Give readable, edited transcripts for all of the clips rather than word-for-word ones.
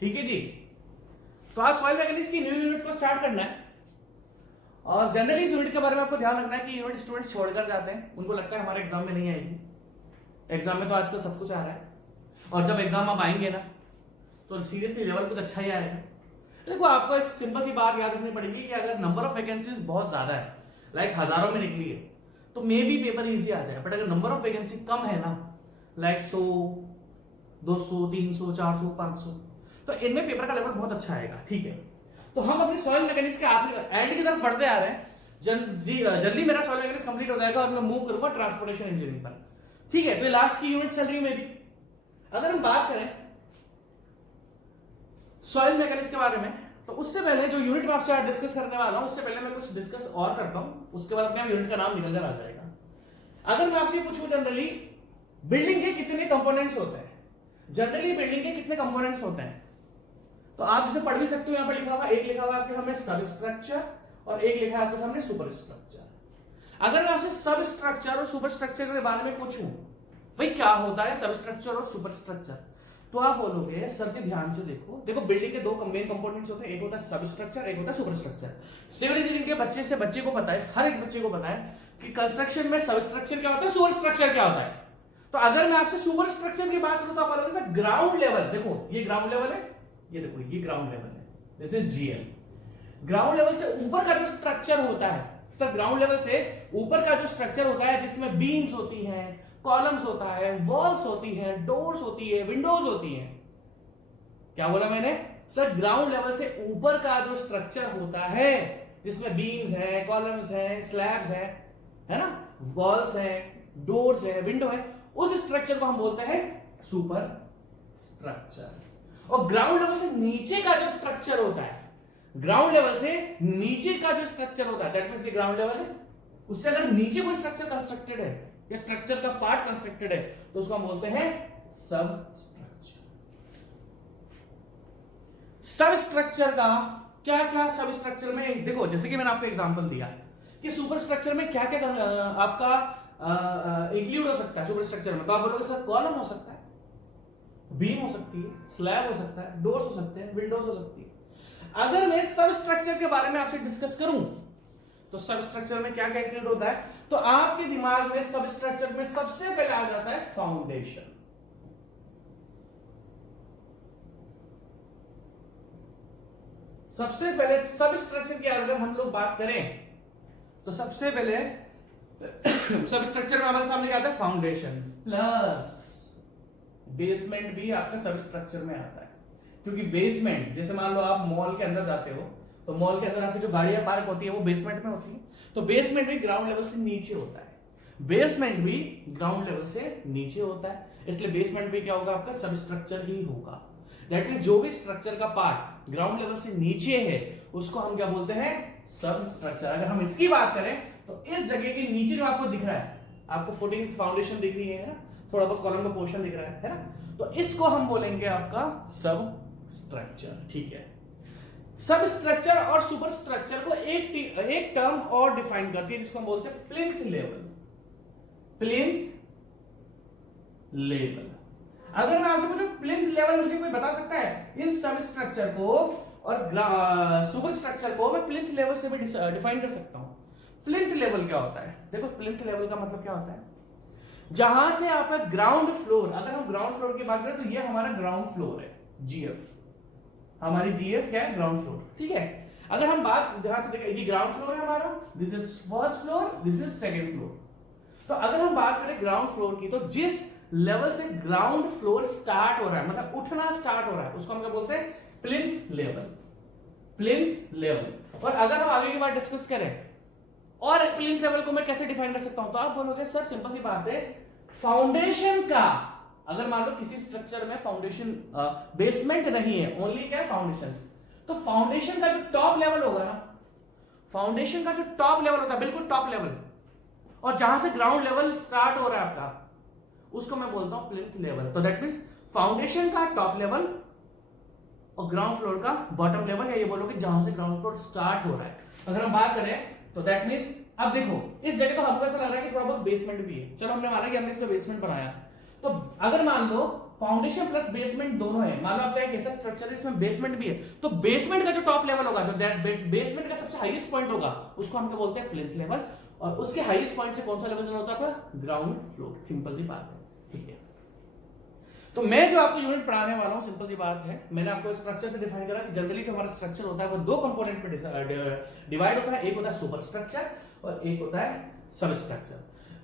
ठीक है जी। तो आज सॉइल मैकेनिक्स की न्यू यूनिट को स्टार्ट करना है और जनरली इस यूनिट के बारे में आपको ध्यान रखना है कि यूनिट स्टूडेंट्स छोड़कर जाते हैं, उनको लगता है हमारे एग्जाम में नहीं आएगी। एग्जाम में तो आजकल सब कुछ आ रहा है और जब एग्जाम आप आएंगे ना तो सीरियसली लेवल कुछ अच्छा ही आएगा। देखो आपको एक सिंपल सी बात याद रखनी पड़ेगी कि अगर नंबर ऑफ वैकेंसीज बहुत ज्यादा है, लाइक हजारों में निकली है, तो मे बी पेपर इजी आ जाए। बट अगर नंबर ऑफ वैकेंसी कम है ना, लाइक 100, 200, 300, 400, 500, तो इनमें पेपर का लेवल बहुत अच्छा आएगा। ठीक है, तो हम अपनी सॉइल मैकेनिक्स के आखिरी एंड की तरफ बढ़ते आ रहे हैं। जल्दी मेरा सॉइल मैकेनिक्स कंप्लीट हो जाएगा और मैं मूव करूंगा ट्रांसपोर्टेशन इंजीनियरिंग पर। ठीक है, तो ये लास्ट की यूनिट चल रही है मेरी। अगर हम बात करें सॉइल मैकेनिक्स के बारे में, तो उससे पहले जो यूनिट में आपसे आज डिस्कस करने वाला हूं, उससे पहले मैं कुछ डिस्कस और करता हूं, उसके बाद अपने आप यूनिट का नाम निकल कर आ जाएगा। अगर मैं आपसे पूछूं जनरली बिल्डिंग के कितने कंपोनेंट्स होते हैं, जनरली बिल्डिंग के कितने कंपोनेंट्स होते हैं, तो आप जिसे पढ़ भी सकते हो। यहां पर लिखा हुआ, एक लिखा हुआ आपके सामने सब स्ट्रक्चर और एक लिखा है आपके सामने सुपर स्ट्रक्चर। अगर मैं आपसे सब स्ट्रक्चर और सुपर स्ट्रक्चर के बारे में पूछूं भाई क्या होता है सब स्ट्रक्चर और सुपर स्ट्रक्चर, तो आप बोलोगे सर जी ध्यान से देखो बिल्डिंग के दो मेन कंपोनेंट्स होते हैं, एक होता है सब स्ट्रक्चर, एक होता है सुपर स्ट्रक्चर। सिविल इंजीनियरिंग के बच्चे को पता है, हर एक बच्चे को पता है कि कंस्ट्रक्शन में सब स्ट्रक्चर क्या होता है, सुपर स्ट्रक्चर क्या होता है। तो अगर मैं आपसे सुपर स्ट्रक्चर की बात करूं तो आप बोलोगे सर ग्राउंड लेवल, देखो ये ग्राउंड लेवल है, ये देखो ये ग्राउंड लेवल है, this is GL. Ground level से ऊपर का जो स्ट्रक्चर होता है सर, ग्राउंड लेवल से ऊपर का जो स्ट्रक्चर होता है जिसमें बीम्स होती हैं, कॉलम्स होता है, वॉल्स होती है, डोर्स होती है, विंडोज होती है। क्या बोला मैंने सर, ग्राउंड लेवल से ऊपर का जो स्ट्रक्चर होता है जिसमें बीम्स है, कॉलम्स है, स्लैब्स है ना, वॉल्स है, डोर्स है, विंडो है, उस स्ट्रक्चर को हम बोलते हैं सुपर स्ट्रक्चर। और ग्राउंड लेवल से नीचे का जो स्ट्रक्चर होता है, ग्राउंड लेवल से नीचे का जो स्ट्रक्चर होता है, दैट मींस ये ग्राउंड लेवल है, उससे अगर नीचे कोई स्ट्रक्चर कंस्ट्रक्टेड है या स्ट्रक्चर का पार्ट कंस्ट्रक्टेड है तो उसको हम बोलते हैं सब स्ट्रक्चर। सब स्ट्रक्चर का क्या क्या सब स्ट्रक्चर में देखो, जैसे कि मैंने आपको एग्जांपल दिया कि सुपर स्ट्रक्चर में क्या क्या आपका इंक्लूड हो सकता है सुपर स्ट्रक्चर में। तो आप बोलोगे सर कॉलम हो सकता है, बीम हो सकती है, स्लैब हो सकता है, डोर्स हो सकते हैं, विंडोज हो सकती है। अगर मैं सब स्ट्रक्चर के बारे में आपसे डिस्कस करूं तो सब स्ट्रक्चर में क्या क्या इंक्लूड होता है, तो आपके दिमाग में सब स्ट्रक्चर में सबसे पहले आ जाता है फाउंडेशन। सबसे पहले सब स्ट्रक्चर की अगर हम लोग बात करें तो सबसे पहले सब स्ट्रक्चर में हमारे सामने क्या आता है, फाउंडेशन प्लस बेसमेंट भी आपका सब स्ट्रक्चर में आता है। क्योंकि बेसमेंट, जैसे मान लो आप मॉल के अंदर जाते हो तो मॉल के अंदर आपकी जो गाड़ियां पार्क होती है वो बेसमेंट में होती है, तो बेसमेंट भी ग्राउंड लेवल से नीचे होता है, बेसमेंट भी ग्राउंड लेवल से नीचे होता है, इसलिए बेसमेंट भी क्या होगा आपका सब स्ट्रक्चर ही होगा। दैट मींस जो भी स्ट्रक्चर का पार्ट ग्राउंड लेवल से नीचे है उसको हम क्या बोलते हैं, सब स्ट्रक्चर। अगर हम इसकी बात करें तो इस जगह के नीचे जो आपको दिख रहा है, आपको फुटिंग्स फाउंडेशन दिख रही है ना, थोड़ा बहुत कॉलम का पोर्शन दिख रहा है ना, तो इसको हम बोलेंगे आपका सब स्ट्रक्चर। ठीक है, सब स्ट्रक्चर और सुपर स्ट्रक्चर को एक टर्म और डिफाइन करती है जिसको हम बोलते हैं प्लिंथ लेवल। प्लिंथ लेवल, अगर मैं आपसे पूछूं प्लिंथ लेवल मुझे कोई बता सकता है, इन सब स्ट्रक्चर को और सुपर स्ट्रक्चर को मैं प्लिंथ लेवल से भी डिफाइन कर सकता हूं। प्लिंथ लेवल क्या होता है, देखो प्लिंथ लेवल का मतलब क्या होता है, जहां से आपका ग्राउंड फ्लोर, अगर हम ग्राउंड फ्लोर की बात करें तो ये हमारा ग्राउंड फ्लोर है, जीएफ, हमारी जीएफ क्या है, ग्राउंड फ्लोर। ठीक है, अगर हम बात ध्यान से देखें, ये ग्राउंड फ्लोर है हमारा, this is first floor, this is second floor. तो अगर हम बात करें ग्राउंड फ्लोर की, तो जिस लेवल से ग्राउंड फ्लोर स्टार्ट हो रहा है, मतलब उठना स्टार्ट हो रहा है, उसको हम क्या बोलते हैं, प्लिंथ लेवल। Plinth level. और अगर हम आगे की बात डिस्कस करें और प्लिंथ लेवल को मैं कैसे डिफाइन कर सकता हूं, तो आप बोलोगे सर सिंपल सी बात है, फाउंडेशन का, अगर मान लो किसी स्ट्रक्चर में फाउंडेशन बेसमेंट नहीं है, ओनली क्या है फाउंडेशन, तो फाउंडेशन का जो टॉप लेवल होगा ना, फाउंडेशन का जो टॉप लेवल होता है, बिल्कुल टॉप लेवल, और जहां से ग्राउंड लेवल स्टार्ट हो रहा है आपका, उसको मैं बोलता हूं प्लिंथ लेवल। तो दैट मींस फाउंडेशन का टॉप लेवल और ग्राउंड फ्लोर का बॉटम लेवल, या ये बोलोगे जहां से ग्राउंड फ्लोर स्टार्ट हो रहा है। अगर हम बात करें तो दैट मींस, अब देखो इस जगह को हमको ऐसा लग रहा है कि थोड़ा बहुत बेसमेंट भी है, चलो हमने माना कि हमने इसका बेसमेंट बनाया, तो अगर मान लो फाउंडेशन प्लस बेसमेंट दोनों है। मान लो आपका एक ऐसा स्ट्रक्चर है इसमें बेसमेंट भी है, तो बेसमेंट का जो टॉप लेवल होगा, जो बेसमेंट का सबसे हाईएस्ट पॉइंट होगा, उसको हम क्या बोलते हैं, प्लिंथ लेवल। और उसके हाईएस्ट पॉइंट से कौन सा लेवल होता है आपका, ग्राउंड फ्लोर। सिंपल सी बात है, ठीक है। तो मैं जो आपको यूनिट पढ़ाने वाला हूं, सिंपल सी बात है, मैंने आपको स्ट्रक्चर से डिफाइन करा कि जनरली जो हमारा स्ट्रक्चर होता है वो दो कंपोनेंट पे डिवाइड होता है। एक होता है सुपर स्ट्रक्चर और एक होता है सब स्ट्रक्चर।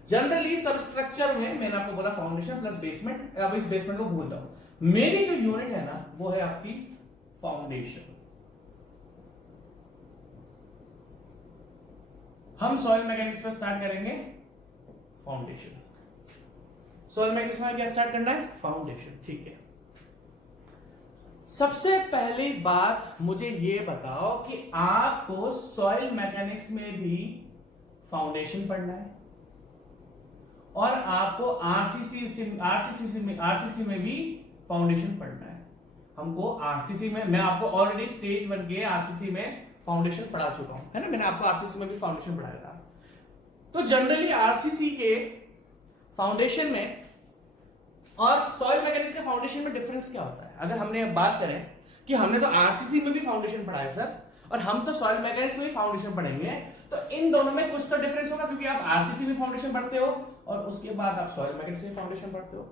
जनरली सब स्ट्रक्चर में मैंने आपको बोला फाउंडेशन प्लस बेसमेंट। अब इस बेसमेंट को भूल जाओ, मेरी जो यूनिट है ना वो है आपकी फाउंडेशन। हम सॉइल मैकेनिक्स पर स्टार्ट करेंगे फाउंडेशन। सॉइल मैकेनिक्स में क्या स्टार्ट करना है, फाउंडेशन, ठीक है। सबसे पहली बात मुझे ये बताओ कि आपको सॉइल मैकेनिक्स में भी फाउंडेशन पढ़ना है और आपको आरसीसी में भी फाउंडेशन पढ़ना है। हमको आरसीसी में, मैं आपको ऑलरेडी स्टेज 1 के आरसीसी में फाउंडेशन पढ़ा चुका हूं, है ना, मैंने आपको आरसीसी में भी फाउंडेशन पढ़ाया था। तो जनरली आरसीसी के फाउंडेशन में और सॉइल मैकेनिक्स के फाउंडेशन में डिफरेंस क्या होता है। अगर हमने बात करें कि हमने तो आरसीसी में भी फाउंडेशन पढ़ा है सर, और हम तो सॉइल मैकेनिक्स में भी फाउंडेशन पढ़ेंगे, तो इन दोनों में कुछ तो डिफरेंस होगा, क्योंकि आप आरसीसी में फाउंडेशन पढ़ते हो और उसके बाद आप सॉइल मैकेनिक्स में फाउंडेशन पढ़ते हो।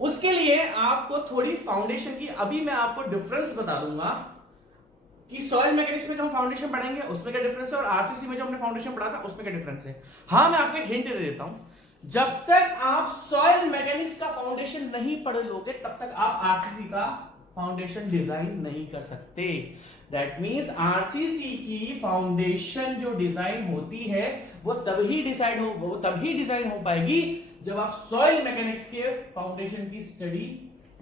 उसके लिए आपको थोड़ी फाउंडेशन की, अभी मैं आपको डिफरेंस बता दूंगा कि सॉइल मैकेनिक्स में जो हम फाउंडेशन पढ़ेंगे उसमें क्या डिफरेंस है और आरसीसी में जो हमने फाउंडेशन पढ़ा था उसमें क्या डिफरेंस है। हाँ, मैं आपको एक हिंट दे देता हूं, जब तक आप सॉइल मैकेनिक्स का फाउंडेशन नहीं पढ़ लोगे तब तक आप आरसीसी का फाउंडेशन डिजाइन नहीं कर सकते। दैट मींस आरसीसी की फाउंडेशन जो डिजाइन होती है वो तभी डिजाइन हो पाएगी जब आप सॉइल मैकेनिक्स के फाउंडेशन की स्टडी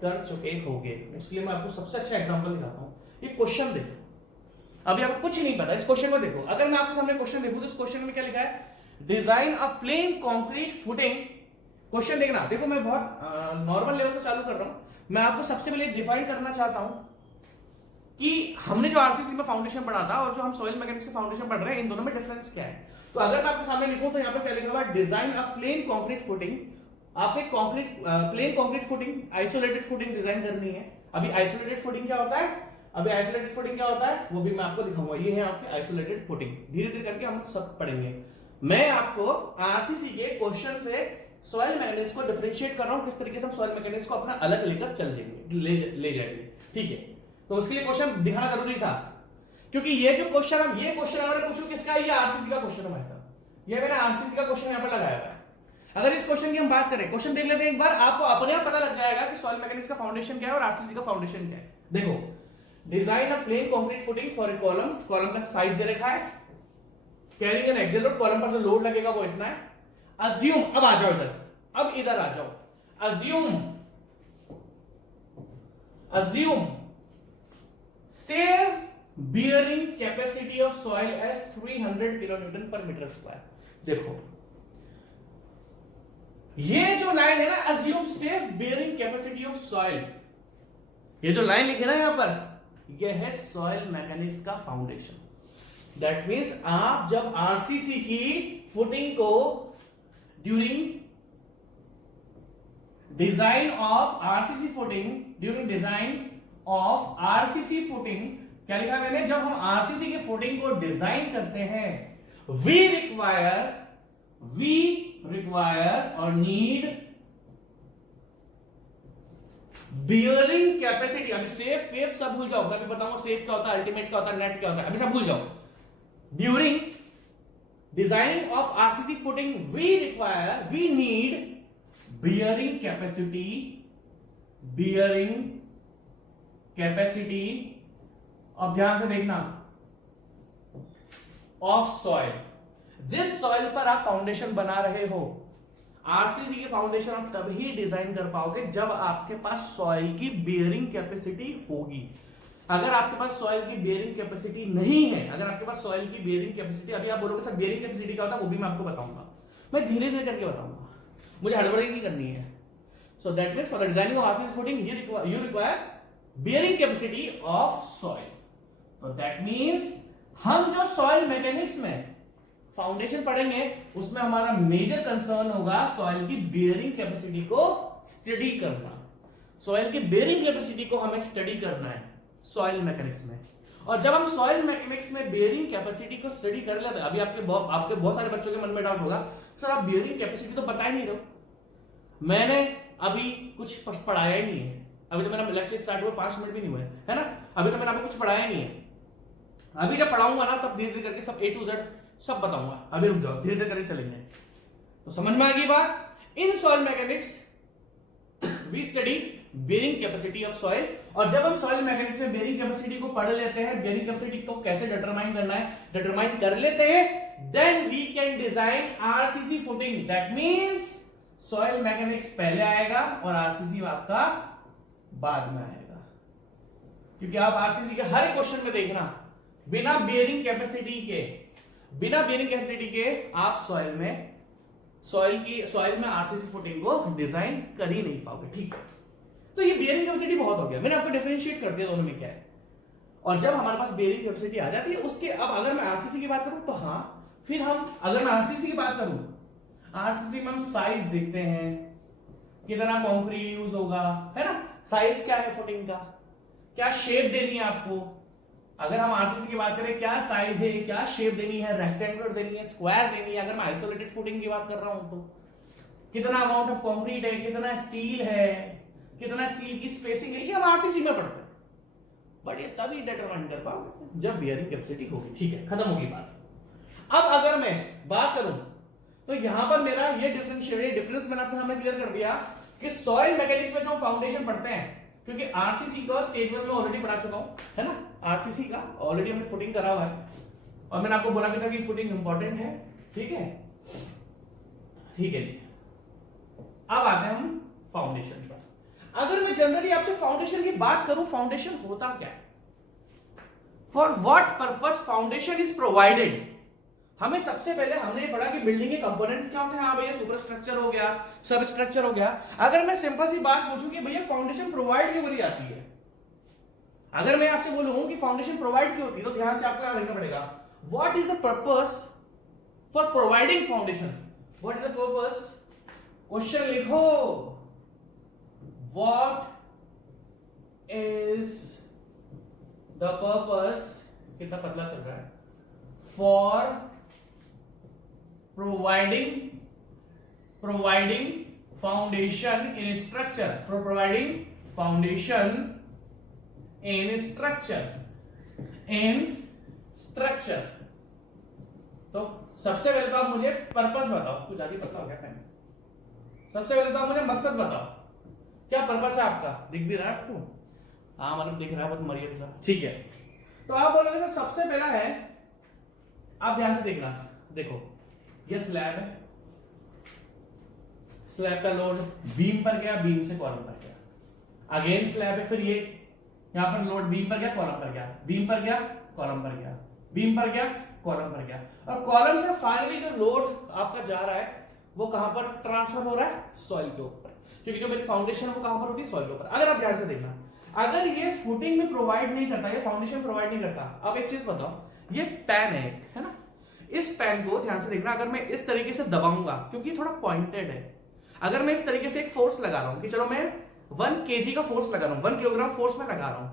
कर चुके होगे। उसके लिए मैं आपको सबसे अच्छा एग्जांपल दिखाता हूं। ये क्वेश्चन देखो, अभी आपको कुछ नहीं पता, इस क्वेश्चन को देखो। अगर मैं आपके सामने क्वेश्चन देखूं तो इस क्वेश्चन में क्या लिखा है, design a plain concrete footing. Question देखना, देखो मैं बहुत नॉर्मल लेवल से चालू कर रहा हूं। मैं आपको सबसे पहले डिफाइन करना चाहता हूं कि हमने जो आरसीसी में फाउंडेशन पढ़ा था और जो हम सॉइल मैकेनिक्स से फाउंडेशन पढ़ रहे हैं, इन दोनों में डिफरेंस क्या है। तो अगर मैं आपके सामने लिखूं तो यहां पे क्या लिखा हुआ है, design a plain concrete footing. आपको plain concrete footing, isolated footing design करनी है। अभी आइसोलेटेड फुटिंग क्या होता है, वो भी मैं आपको दिखाऊंगा। ये है आपकी आइसोलेटेड फुटिंग, धीरे धीरे करके हम सब पढ़ेंगे। मैं आपको आरसीसी के क्वेश्चन से सॉइल मैकेनिक्स को डिफरेंशिएट कर रहा हूं, किस तरीके से हम सॉइल मैकेनिक्स को अपना अलग लेकर चल जाएंगे, ले जाएंगे, ठीक है। तो उसके लिए क्वेश्चन दिखाना जरूरी था, क्योंकि ये जो क्वेश्चन अगर पूछूं किसका है, ये आरसीसी का क्वेश्चन है भाई साहब। ये मैंने आरसीसी का क्वेश्चन यहां पर लगाया है। अगर इस क्वेश्चन की हम बात करें, क्वेश्चन देख लेते हैं एक बार, आपको अपने आप पता लग जाएगा कि सॉइल मैकेनिक्स का फाउंडेशन क्या है और आरसीसी का फाउंडेशन क्या है। देखो, design a plain concrete footing for a column. Column का साइज दे रखा है, carrying N axial load, column पर जो लोड लगेगा वो इतना है। अज्यूम, अब आ जाओ इधर, अब इधर आ जाओ। Assume safe bearing capacity of soil as 300 kilonewton per metre square. देखो ये जो लाइन है ना, assume safe bearing capacity of soil, ये जो लाइन लिखी है ना यहां पर, ये है सॉइल मैकेनिक्स का फाउंडेशन। दैट मींस आप जब आरसीसी की फुटिंग को during design of RCC footing, क्या लिखा मैंने, जब हम आरसीसी की फुटिंग को डिजाइन करते हैं, वी रिक्वायर और नीड बियरिंग कैपेसिटी। अभी सेफ सब भूल जाओ, मैं भी बताऊंगा सेफ क्या होता है, अल्टीमेट क्या होता है, नेट क्या होता है, अभी सब भूल जाओ। During designing of RCC footing we need bearing capacity. अब ध्यान से देखना, ऑफ सॉइल। जिस सॉइल पर आप फाउंडेशन बना रहे हो, आरसीसी के फाउंडेशन आप तभी डिजाइन कर पाओगे जब आपके पास सॉइल की बेयरिंग कैपेसिटी होगी। अगर आपके पास सॉइल की बेयरिंग कैपेसिटी नहीं है, अभी आप बोलोगे सर बेयरिंग कैपेसिटी क्या होता है, वो भी मैं आपको बताऊंगा, मैं धीरे धीरे करके बताऊंगा, मुझे हड़बड़ी नहीं करनी है। So that means for the designing of RCC footing you require bearing capacity of soil. तो दैट मींस हम जो सॉइल मैकेनिक्स में फाउंडेशन पढ़ेंगे उसमें हमारा मेजर कंसर्न होगा सॉइल की बियरिंग कैपेसिटी को स्टडी करना, सॉइल की बेयरिंग कैपेसिटी को हमें स्टडी करना है सॉइल मैकेनिक्स में। और जब हम सॉइल मैकेनिक्स में बेयरिंग कैपेसिटी को स्टडी कर लेते हैं, अभी आपके बहुत सारे बच्चों के मन में डाउट होगा, सर आप बेयरिंग कैपेसिटी तो बता ही नहीं रहे, मैंने अभी कुछ पढ़ाया ही नहीं है, अभी तो मेरा लेक्चर स्टार्ट हुआ 5 मिनट भी नहीं हुए है ना, अभी तो मैंने अभी कुछ पढ़ाया नहीं है, अभी जब पढ़ाऊंगा ना तब धीरे धीरे करके सब A to Z सब बताऊंगा, अभी रुक जाओ, धीरे धीरे करके चलेंगे। तो समझ में आ गई बात। In soil mechanics we study bearing capacity of soil, और जब हम सॉइल मैकेनिक्स में बेयरिंग कैपेसिटी को पढ़ लेते हैं, बेयरिंग कैपेसिटी को कैसे डिटरमाइन करना है डिटरमाइन कर लेते हैं, then we can design RCC footing. That means soil mechanics पहले आएगा और आरसीसी आपका बाद में आएगा, क्योंकि आप आरसीसी के हर क्वेश्चन में देखना बिना बेयरिंग कैपेसिटी के आप सॉइल में आरसीसी फुटिंग को डिजाइन कर ही नहीं पाओगे। ठीक है, तो ये बेयरिंग कैपेसिटी बहुत हो गया, मैंने आपको डिफरेंशिएट कर दिया दोनों में क्या है। और जब हमारे पास बेयरिंग कैपेसिटी आ जाती है उसके, अब अगर मैं आरसीसी की बात करूं तो हाँ, फिर हम अगर मैं आरसीसी की बात करूं, आरसीसी में हम साइज देखते हैं, कितना कंक्रीट यूज होगा, है ना, साइज क्या है फुटिंग का, क्या शेप देनी है आपको। अगर हम आरसीसी की बात करें, क्या साइज है, क्या शेप देनी है, रेक्टेंगुलर देनी है, स्क्वायर देनी है। अगर मैं आइसोलेटेड फुटिंग की बात कर रहा हूं तो कितना अमाउंट ऑफ कंक्रीट है, कितना स्टील है, कितना स्टील की स्पेसिंग है, ये हम आरसीसी में पढ़ते हैं, बट ये तभी डिटरमाइन कर पाओगे जब बेयरिंग कैपेसिटी होगी। ठीक है, खत्म होगी बात। अब अगर मैं बात करूं तो यहां पर मेरा ये डिफरेंस मैंने आपके सामने क्लियर कर दिया कि सॉइल मैकेनिक्स में जो हम फाउंडेशन पढ़ते हैं, क्योंकि आरसीसी का स्टेज 1 में ऑलरेडी पढ़ा चुका हूं, है ना, आरसीसी का ऑलरेडी हमने फुटिंग करा हुआ है, और मैंने आपको बोला भी था कि फुटिंग इंपॉर्टेंट है। ठीक है, ठीक है जी। अब आते हैं हम फाउंडेशन पर। अगर मैं जनरली आपसे फाउंडेशन की बात करूं, फाउंडेशन होता क्या है, for what purpose foundation is provided. हमें सबसे पहले हमने ये पढ़ा कि बिल्डिंग के कंपोनेंट्स क्या होते हैं। हाँ भैया, सुपर स्ट्रक्चर हो गया, सब स्ट्रक्चर हो गया। अगर मैं सिंपल सी बात पूछूं कि भैया फाउंडेशन प्रोवाइड क्यों करी जाती है, अगर मैं आपसे बोलूं कि फाउंडेशन प्रोवाइड क्यों होती है, तो ध्यान से आपको याद रखना पड़ेगा, what is the purpose for providing foundation. What is the purpose, question लिखो, व्हाट इज द पर्पस, कितना पतला चल रहा है, for providing foundation in structure, for providing foundation in structure। तो सबसे पहले तो आप मुझे पर्पस बताओ, कुछ ज्यादा पतला हो गया पेन। सबसे पहले तो आप मुझे मकसद बताओ, क्या पर्पस है आपका, दिख भी रहा है आपको? हाँ, मतलब दिख रहा है बहुत मरियत सा। ठीक है, तो आप बोलोगे सबसे पहला है, आप ध्यान से देखना, देखो ये स्लैब है, स्लैब का लोड बीम पर गया, बीम से कॉलम पर गया, अगेन स्लैब है, फिर ये यहां पर लोड बीम पर गया, कॉलम पर गया, बीम पर गया, कॉलम पर गया, बीम पर गया, कॉलम पर गया, और कॉलम से फाइनली जो लोड आपका जा रहा है वो कहां पर ट्रांसफर हो रहा है, सॉइल के ऊपर, क्योंकि जो मेरी फाउंडेशन है वो कहां पर होती है, सॉइल के ऊपर। अगर आप ध्यान से देखना, अगर ये फुटिंग में प्रोवाइड नहीं करता, ये फाउंडेशन प्रोवाइड नहीं करता, अब एक चीज बताओ, ये पैन है ना, इस पेन को ध्यान से देखना, अगर मैं इस तरीके से दबाऊंगा, क्योंकि थोड़ा पॉइंटेड है, अगर मैं इस तरीके से एक फोर्स लगा रहा हूं कि चलो मैं 1 kg का फोर्स लगा रहा हूं, 1 किलोग्राम फोर्स में लगा रहा हूं,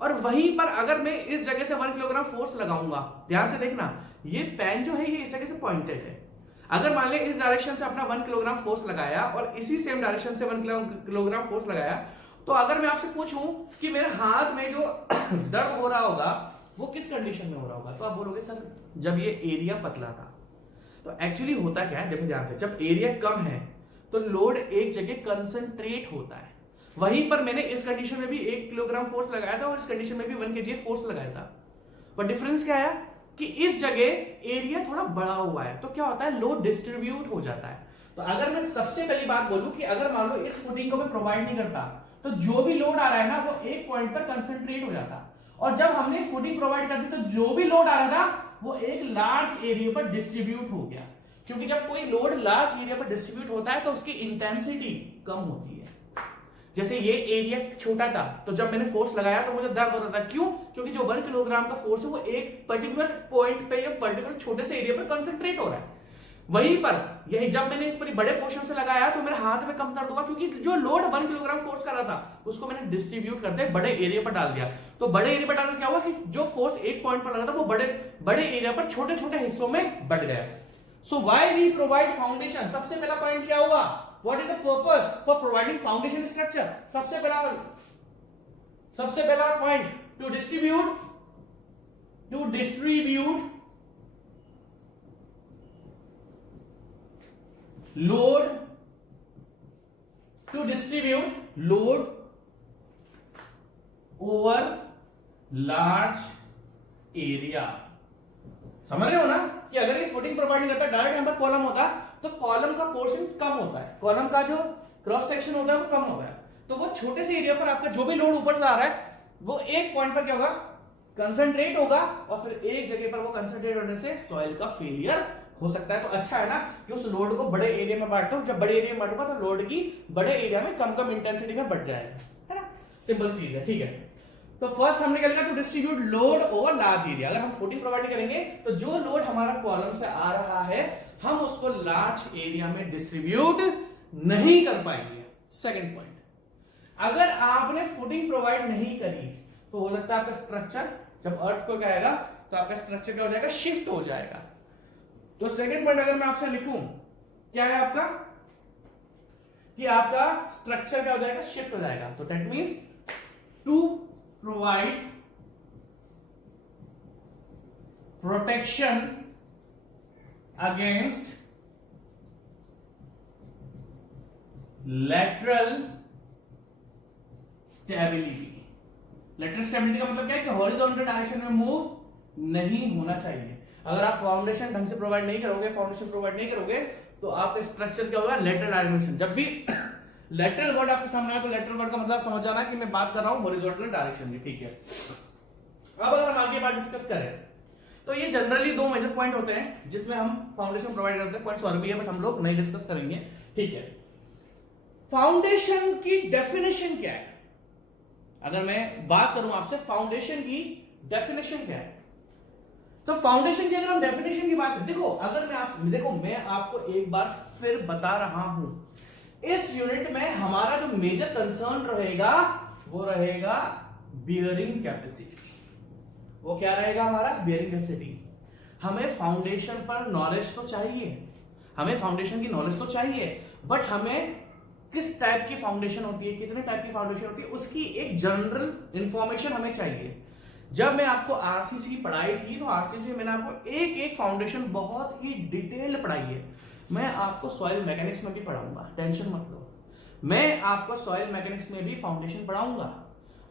और वहीं पर अगर मैं इस जगह से 1 किलोग्राम फोर्स लगाऊंगा, ध्यान से देखना, ये पेन जो है ये इस जगह से पॉइंटेड है। अगर मान ले इस डायरेक्शन से अपना 1 किलोग्राम फोर्स लगाया और इसी सेम डायरेक्शन से 1 किलोग्राम फोर्स लगाया, तो अगर मैं आपसे पूछूं कि मेरे हाथ में जो दर्द हो रहा होगा वो किस कंडीशन में हो रहा होगा, तो आप बोलोगे सर जब ये एरिया पतला था। तो एक्चुअली होता क्या है, देखो ध्यान से, जब एरिया कम है तो लोड एक जगह कंसंट्रेट होता है, वहीं पर मैंने इस कंडीशन में भी 1 किलोग्राम फोर्स लगाया था और इस कंडीशन में भी 1 kg फोर्स लगाया था, पर डिफरेंस क्या है कि इस जगह एरिया थोड़ा बड़ा हुआ है, तो क्या होता है, लोड डिस्ट्रीब्यूट हो जाता है। तो अगर मैं सबसे पहली बात बोलूं कि अगर मान लो इस फुटिंग को मैं प्रोवाइड नहीं करता, तो जो भी लोड आ रहा है ना वो एक पॉइंट पर कंसंट्रेट हो जाता, और जब हमने फुटिंग प्रोवाइड कर दी तो जो भी लोड आ रहा था वो एक लार्ज एरिया पर डिस्ट्रीब्यूट हो गया, क्योंकि जब कोई लोड लार्ज एरिया पर डिस्ट्रीब्यूट होता है तो उसकी इंटेंसिटी कम होती है। जैसे ये एरिया छोटा था तो जब मैंने फोर्स लगाया तो मुझे दर्द हो रहा था, क्यों? क्योंकि जो 1 किलोग्राम का फोर्स है वो एक पर्टिकुलर पॉइंट पे या पर्टिकुलर छोटे से एरिया पर कंसंट्रेट हो रहा है। वहीं पर यही जब मैंने इस पर बड़े पोर्शन से लगाया तो मेरे हाथ में कम दर्द हुआ, क्योंकि जो लोड 1 किलोग्राम फोर्स कर रहा था उसको मैंने डिस्ट्रीब्यूट करते बड़े एरिया पर डाल दिया। तो बड़े एरिया पर डालने से क्या हुआ कि जो फोर्स एक पॉइंट पर लगा था वो बड़े एरिया पर छोटे छोटे हिस्सों में बढ़ गया। So why we provide foundation, सबसे पहला पॉइंट क्या हुआ, what is the purpose for providing foundation structure. सबसे पहला point to distribute load over large area. समझ रहे हो ना कि अगर ये फुटिंग प्रोवाइड नहीं करता, डायरेक्ट यहां पर कॉलम होता तो कॉलम का पोर्शन कम होता है, कॉलम का जो क्रॉस सेक्शन होता है वो कम होता है। तो वो छोटे से एरिया पर आपका जो भी लोड ऊपर से आ रहा है वो एक पॉइंट पर क्या होगा, कंसंट्रेट होगा, और फिर एक जगह पर वो कंसंट्रेट होने से सॉइल का फेलियर हो सकता है। तो अच्छा है ना कि उस लोड को बड़े एरिया में बांटो, जब बड़े एरिया में बांटूंगा तो लोड की बड़े एरिया में कम कम इंटेंसिटी में बढ़ जाएगा, है ना, सिंपल चीज है, ठीक है। तो फर्स्ट हमने क्या लिखा, to distribute load over large area. अगर हम फुटिंग प्रोवाइड करेंगे तो जो लोड हमारा कॉलम से आ रहा है हम उसको लार्ज एरिया में डिस्ट्रीब्यूट नहीं कर पाएंगे। सेकंड पॉइंट, अगर आपने फुटिंग प्रोवाइड नहीं करी तो हो सकता है आपका स्ट्रक्चर जब अर्थ को क्या आएगा तो आपका स्ट्रक्चर क्या हो जाएगा, शिफ्ट हो जाएगा। तो सेकंड पॉइंट अगर मैं आपसे लिखूं क्या है आपका, कि आपका स्ट्रक्चर क्या हो जाएगा, शिफ्ट हो जाएगा। तो that means to provide protection against lateral stability। Lateral stability का मतलब क्या है कि हॉरिजॉन्टल डायरेक्शन में मूव नहीं होना चाहिए। अगर आप फाउंडेशन ढंग से प्रोवाइड नहीं करोगे तो आपका स्ट्रक्चर क्या होगा, लेटरल डायरेक्शन। जब भी लेटरल वर्ड आपके सामने आए तो लेटरल वर्ड का मतलब समझ जाना कि मैं बात कर रहा हूं हॉरिजॉन्टल डायरेक्शन की, ठीक है। अब अगर हम आगे बात डिस्कस करें तो ये जनरली दो मेजर पॉइंट होते हैं जिसमें हम फाउंडेशन प्रोवाइड करते हैं। पॉइंट्स और भी है बट हम लोग नहीं डिस्कस करेंगे, ठीक है। फाउंडेशन की डेफिनेशन क्या है, अगर मैं बात करूं आपसे फाउंडेशन की डेफिनेशन क्या है, तो फाउंडेशन की अगर हम डेफिनेशन की बात देखो, अगर मैं आपको एक बार फिर बता रहा हूं, इस यूनिट में हमारा जो मेजर कंसर्न रहेगा वो रहेगा बियरिंग कैपेसिटी। वो क्या रहेगा हमारा, बियरिंग कैपेसिटी। हमें फाउंडेशन पर नॉलेज तो चाहिए, हमें फाउंडेशन की नॉलेज तो चाहिए, बट हमें किस टाइप की फाउंडेशन होती है, कितने टाइप की फाउंडेशन होती है, उसकी एक जनरल इंफॉर्मेशन हमें चाहिए। जब मैं आपको आरसीसी पढ़ाई थी तो आरसीसी में मैंने आपको एक एक फाउंडेशन बहुत ही डिटेल पढ़ाई है। मैं आपको सॉइल मैकेनिक्स में भी पढ़ाऊंगा, टेंशन मत लो, मैं आपको सॉइल मैकेनिक्स में भी फाउंडेशन पढ़ाऊंगा,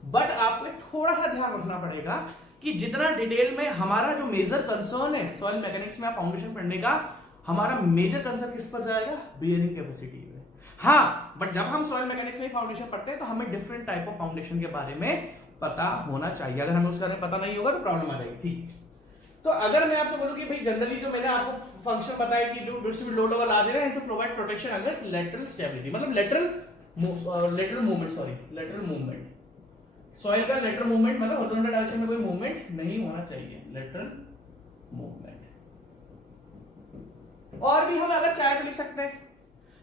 बट आपको थोड़ा सा ध्यान रखना पड़ेगा कि जितना डिटेल में हमारा जो मेजर कंसर्न है सॉइल मैकेनिक्स में फाउंडेशन पढ़ने का, हमारा मेजर कंसर्न किस पर जाएगा, बियरिंग कैपेसिटी पे। हाँ, बट जब हम सॉइल मैकेनिक्स में फाउंडेशन पढ़ते हैं तो हमें डिफरेंट टाइप ऑफ फाउंडेशन के बारे में पता होना चाहिए। अगर हमें उसके बारे में पता नहीं होगा तो प्रॉब्लम आ जाएगी, ठीक। तो अगर मैं आपसे बोलूं कि भाई जनरली जो मैंने आपको फंक्शन बताया कि to distribute load over large area and to provide protection against lateral stability, मतलब लेटरल मूवमेंट, सॉइल का लेटरल मूवमेंट मतलब हॉरिजॉन्टल डायरेक्शन में कोई मूवमेंट नहीं होना चाहिए, लेटरल मूवमेंट। और भी हम अगर चाहे तो लिख सकते हैं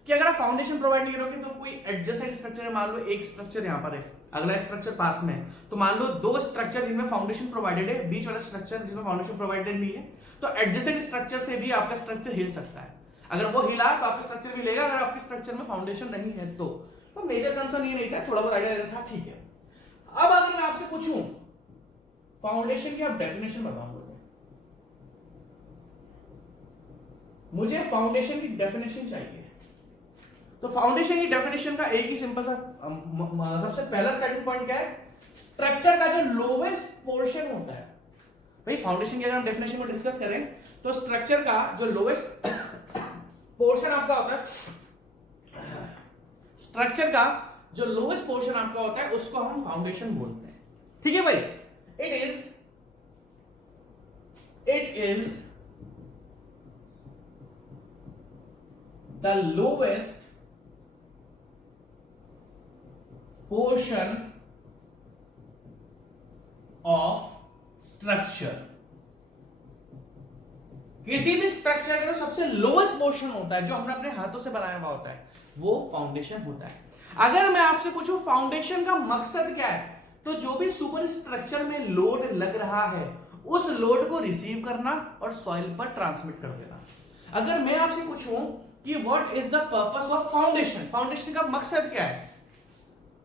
कि अगर आप फाउंडेशन प्रोवाइड नहीं करोगे तो कोई एडजेसेंट स्ट्रक्चर है, मान लो एक स्ट्रक्चर यहां पर है, अगला स्ट्रक्चर पास में है, तो मान लो दो स्ट्रक्चर जिनमें फाउंडेशन प्रोवाइडेड है, बीच वाला स्ट्रक्चर जिसमें फाउंडेशन प्रोवाइडेड नहीं है, तो एडजेसेंट स्ट्रक्चर से भी आपका स्ट्रक्चर हिल सकता है। अगर वो हिला तो आपका स्ट्रक्चर भी हिलेगा, अगर आपके स्ट्रक्चर में फाउंडेशन नहीं है तो मेजर कंसर्न ये नहीं था, थोड़ा बहुत आइडिया था, ठीक है। अब अगर मैं आपसे पूछूं फाउंडेशन की आप डेफिनेशन बताओ, मुझे फाउंडेशन की डेफिनेशन चाहिए। तो फाउंडेशन की डेफिनेशन का एक ही सिंपल सा सबसे पहला स्टार्टिंग पॉइंट क्या है, स्ट्रक्चर का जो लोवेस्ट पोर्शन होता है। भाई फाउंडेशन की अगर हम डेफिनेशन को डिस्कस करें तो स्ट्रक्चर का जो लोवेस्ट पोर्शन आपका होता है, स्ट्रक्चर का जो लोवेस्ट पोर्शन आपका होता है उसको हम फाउंडेशन बोलते हैं, ठीक है भाई। It is the lowest portion of structure, किसी भी स्ट्रक्चर का जो सबसे लोएस्ट पोर्शन होता है, जो हमने अपने हाथों से बनाया हुआ होता है, वो फाउंडेशन होता है। अगर मैं आपसे पूछूं फाउंडेशन का मकसद क्या है, तो जो भी सुपर स्ट्रक्चर में लोड लग रहा है उस लोड को रिसीव करना और सॉइल पर ट्रांसमिट कर देना। अगर मैं आपसे पूछूं कि what is the purpose of foundation, foundation का मकसद क्या है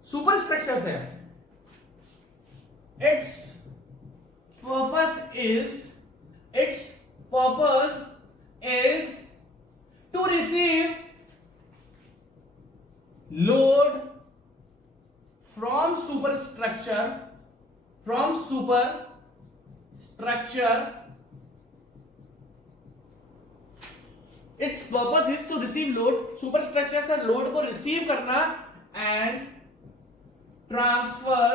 सुपर स्ट्रक्चर से, its purpose is to receive load from superstructure its purpose is to receive load, superstructure से लोड को रिसीव करना and transfer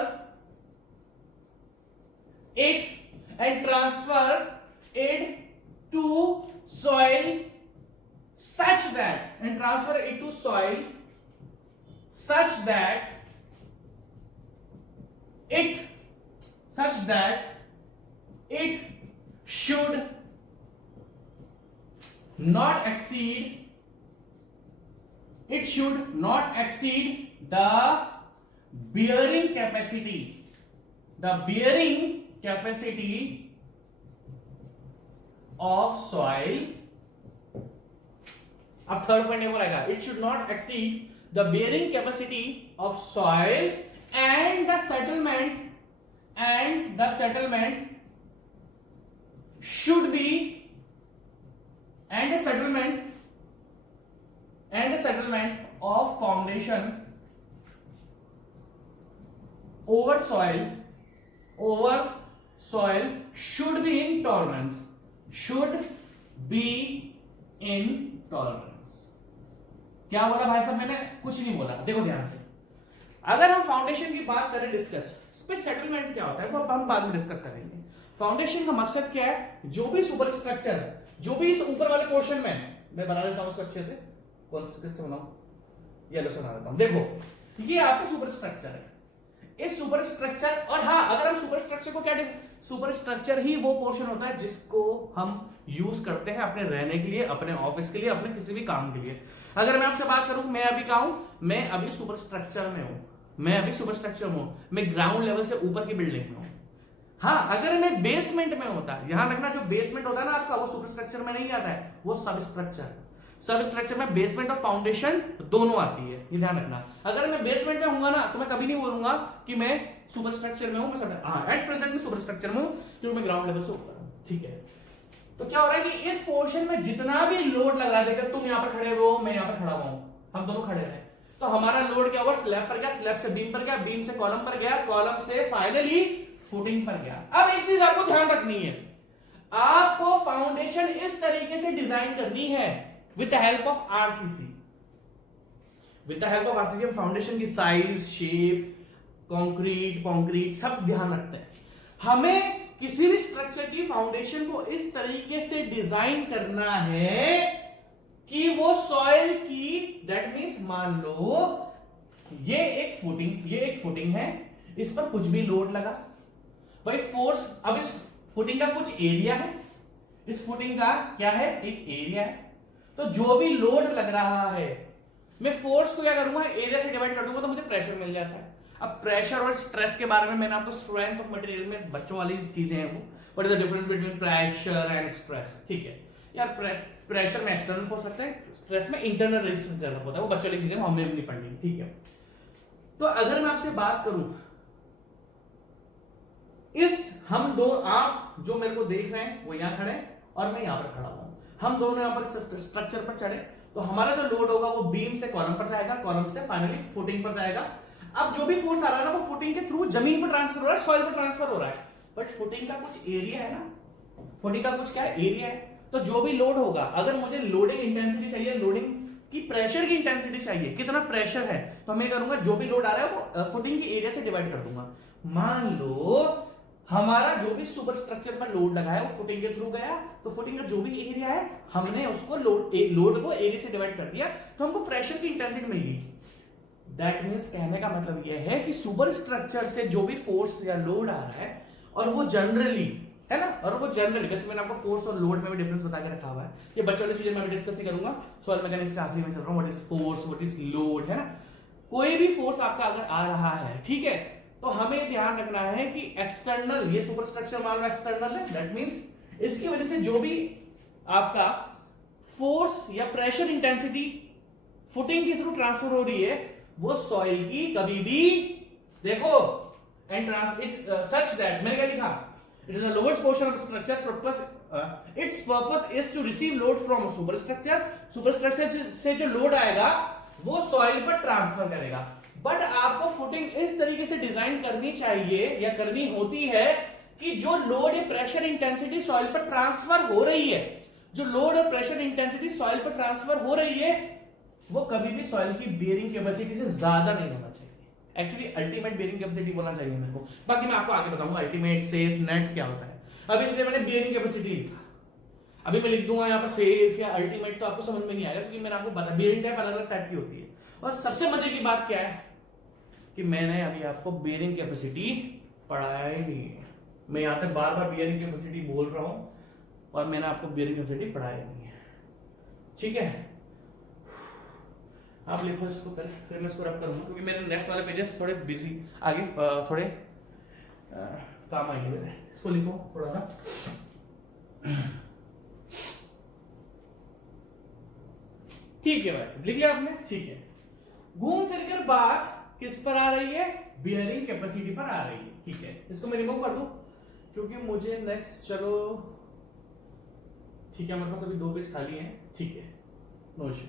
it to soil such that it should not exceed the bearing capacity of soil. अब third point ये बोलेगा, it should not exceed the bearing capacity of soil and the settlement should be of foundation over soil should be in tolerance. क्या बोला भाई साहब, मैंने कुछ नहीं बोला, देखो ध्यान से। अगर हम फाउंडेशन की बात करें डिस्कस, इस पे सेटलमेंट क्या होता है वो हम बाद में डिस्कस करेंगे। फाउंडेशन का मकसद क्या है, जो भी सुपर स्ट्रक्चर है, जो भी इस ऊपर वाले पोर्शन में, मैं बना देता हूं उसको अच्छे से, कौन से बनाऊं, येलो से बना देता हूं। देखो ये आपका सुपर स्ट्रक्चर है, इस सुपर स्ट्रक्चर, और हाँ अगर हम सुपर स्ट्रक्चर को क्या, सुपर स्ट्रक्चर ही वो पोर्शन होता है जिसको हम यूज करते हैं अपने रहने के लिए, अपने ऑफिस के लिए, अपने किसी भी काम के लिए। अगर मैं आपसे बात करूं, मैं अभी कहा हूं, मैं अभी सुपर स्ट्रक्चर में हूं, मैं ग्राउंड लेवल से ऊपर की बिल्डिंग में हूं। हाँ अगर मैं बेसमेंट में होता, ध्यान रखना, जो बेसमेंट होता है ना आपका, वो सुपर स्ट्रक्चर में नहीं आता है, वो सब स्ट्रक्चर में बेसमेंट और फाउंडेशन दोनों आती है, ये ध्यान रखना। अगर मैं बेसमेंट में हूंगा ना तो मैं कभी नहीं बोलूंगा कि मैं सुपर स्ट्रक्चर में हूं, मैं सब, हाँ एट प्रेजेंट में सुपर स्ट्रक्चर में हूं क्योंकि मैं ग्राउंड लेवल से ऊपर हूं, ठीक है। तो क्या हो रहा है कि इस पोर्शन में जितना भी लोड लगा देगा, तुम यहां पर खड़े हो, मैं यहां पर खड़ा हुआ हूं, हम दोनों खड़े हैं, तो हमारा लोड क्या हुआ, स्लैब पर गया, स्लैब से बीम पर गया, बीम से कॉलम पर गया, कॉलम से फाइनली फुटिंग पर गया। अब एक चीज आपको ध्यान रखनी है, आपको फाउंडेशन इस तरीके से डिजाइन करनी है with the help of RCC. हम फाउंडेशन की साइज, शेप, कंक्रीट सब ध्यान रखते हैं। हमें किसी भी स्ट्रक्चर की फाउंडेशन को इस तरीके से डिजाइन करना है कि वो सॉइल की, दैट मींस मान लो ये एक फुटिंग है, इस पर कुछ भी लोड लगा भाई, फोर्स, अब इस फुटिंग का कुछ एरिया है, इस फुटिंग का क्या है, एक एरिया है, तो जो भी लोड लग रहा है मैं फोर्स को क्या करूंगा, एरिया से डिवाइड कर दूंगा तो मुझे प्रेशर मिल जाता है। अब प्रेशर और स्ट्रेस के बारे में मैंने आपको स्ट्रेंथ ऑफ मटेरियल में बच्चों वाली चीजें हैं वो, what is the difference between pressure and stress, ठीक है यार। प्रेशर में एक्सटर्नल फोर्स होता है, स्ट्रेस में इंटरनल रेजिस्टेंस डेवलप होता है, वो बच्चों वाली चीजें हमें भी नहीं पढ़नी, ठीक है। तो अगर मैं आपसे बात करूं, हम दो, आप जो मेरे को देख रहे हैं वो यहां खड़े हैं और मैं यहां पर खड़ा हूं, हम दोनों यहां पर स्ट्रक्चर पर चढ़े, तो हमारा जो लोड होगा वो बीम से कॉलम पर जाएगा, कॉलम से फाइनली फुटिंग पर जाएगा। अब जो भी फोर्स आ रहा है ना वो फुटिंग के थ्रू जमीन पर ट्रांसफर हो रहा है, सॉइल पर ट्रांसफर हो रहा है, बट फुटिंग का कुछ एरिया है ना, फुटिंग का कुछ क्या है, एरिया है। तो जो भी लोड होगा, अगर मुझे लोडिंग इंटेंसिटी चाहिए, लोडिंग की प्रेशर की इंटेंसिटी चाहिए, कितना प्रेशर है, तो मैं करूंगा जो भी लोड आ रहा है वो फुटिंग की एरिया से डिवाइड कर दूंगा। मान लो हमारा जो भी सुपर स्ट्रक्चर पर लोड लगा है वो फुटिंग के थ्रू गया, तो फुटिंग का जो भी एरिया है हमने उसको लोड को एरिया से डिवाइड कर दिया, तो हमको प्रेशर की इंटेंसिटी मिल गई। दैट मींस कहने का मतलब यह है कि सुपर स्ट्रक्चर से जो भी फोर्स या लोड आ रहा है, और वो जनरली है ना। और वो जनरल, जैसे मैंने आपको फोर्स और लोड में भी डिफरेंस बता के रखा हुआ है, ये बच्चों वाली चीजें मैं डिस्कस नहीं करूंगा। सॉइल मैकेनिक्स के आखिरी में चल रहा हूँ, what is force, what is load, है ना। कोई भी फोर्स आपका अगर आ रहा है, ठीक है, तो हमें ध्यान रखना है कि एक्सटर्नल, ये सुपर स्ट्रक्चर मान लो एक्सटर्नल है, दैट मींस इसकी वजह से जो भी आपका फोर्स या प्रेशर इंटेंसिटी फुटिंग के थ्रू ट्रांसफर हो रही है, वो सॉइल की कभी भी, देखो, एंड इट सच दैट, मैंने क्या लिखा, it is the lowest portion of structure, purpose its purpose is to receive load from superstructure, superstructure से जो लोड आएगा वो सॉइल पर ट्रांसफर करेगा। बट आपको फुटिंग इस तरीके से डिजाइन करनी चाहिए या करनी होती है कि जो लोड या प्रेशर इंटेंसिटी सॉइल पर ट्रांसफर हो रही है, जो लोड और प्रेशर इंटेंसिटी सॉइल पर ट्रांसफर हो रही है, वो कभी भी सॉइल की बेयरिंग कैपेसिटी से ज्यादा नहीं होना चाहिए। एक्चुअली अल्टीमेट बेयरिंग कैपेसिटी बोलना चाहिए मेरे को, बाकी मैं आपको आगे बताऊंगा अल्टीमेट, सेफ, नेट क्या होता है। अब इसलिए मैंने बेयरिंग कैपेसिटी लिखा, अभी मैं लिख दूंगा यहाँ पर सेफ या अल्टीमेट, तो आपको समझ में नहीं आएगा, क्योंकि मैंने आपको बता, बेयरिंग टाइप अलग अलग टाइप की होती है। और सबसे मजे की बात क्या है कि मैंने अभी आपको बेयरिंग कैपेसिटी पढ़ाया ही नहीं है। मैं यहाँ तक बार बार बेयरिंग कैपेसिटी बोल रहा हूँ और मैंने आपको बेयरिंग कैपेसिटी पढ़ाया नहीं है, ठीक है। आप लिखो इसको पहले, फिर मैं इसको रब करूंगा, क्योंकि मेरे नेक्स्ट वाले पेजेस थोड़े बिजी आगे थोड़े काम आएंगे मेरे। इसको लिखो थोड़ा सा, ठीक है भाई, लिख लिया आपने, ठीक है। घूम फिर कर बात किस पर आ रही है, बियरिंग कैपेसिटी पर आ रही है, ठीक है। इसको मैं रिमूव कर दूं क्योंकि मुझे नेक्स्ट, चलो ठीक है, मेरे पास अभी 2 पेज खाली हैं, ठीक है, नो इशू।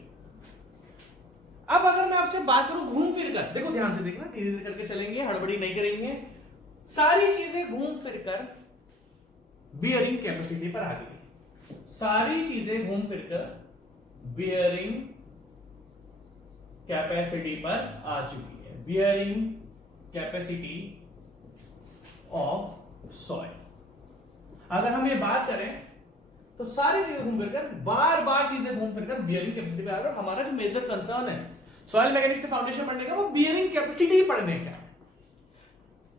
अब अगर मैं आपसे बात करूं घूम फिर कर, देखो ध्यान से देखना, धीरे धीरे करके चलेंगे, हड़बड़ी नहीं करेंगे, सारी चीजें घूम फिर कर बियरिंग कैपेसिटी पर आ गई, सारी चीजें घूम फिर कर बियरिंग कैपेसिटी पर आ चुकी है, बियरिंग कैपेसिटी ऑफ सॉइल। अगर हम ये बात करें तो सारी चीजें घूम फिरकर, बार बार चीजें घूम फिरकर बियरिंग कैपेसिटी पे आ रही है। हमारा जो मेजर कंसर्न है सॉइल मैकेनिक्स के फाउंडेशन पढ़ने का, वो बियरिंग कैपेसिटी पढ़ने का।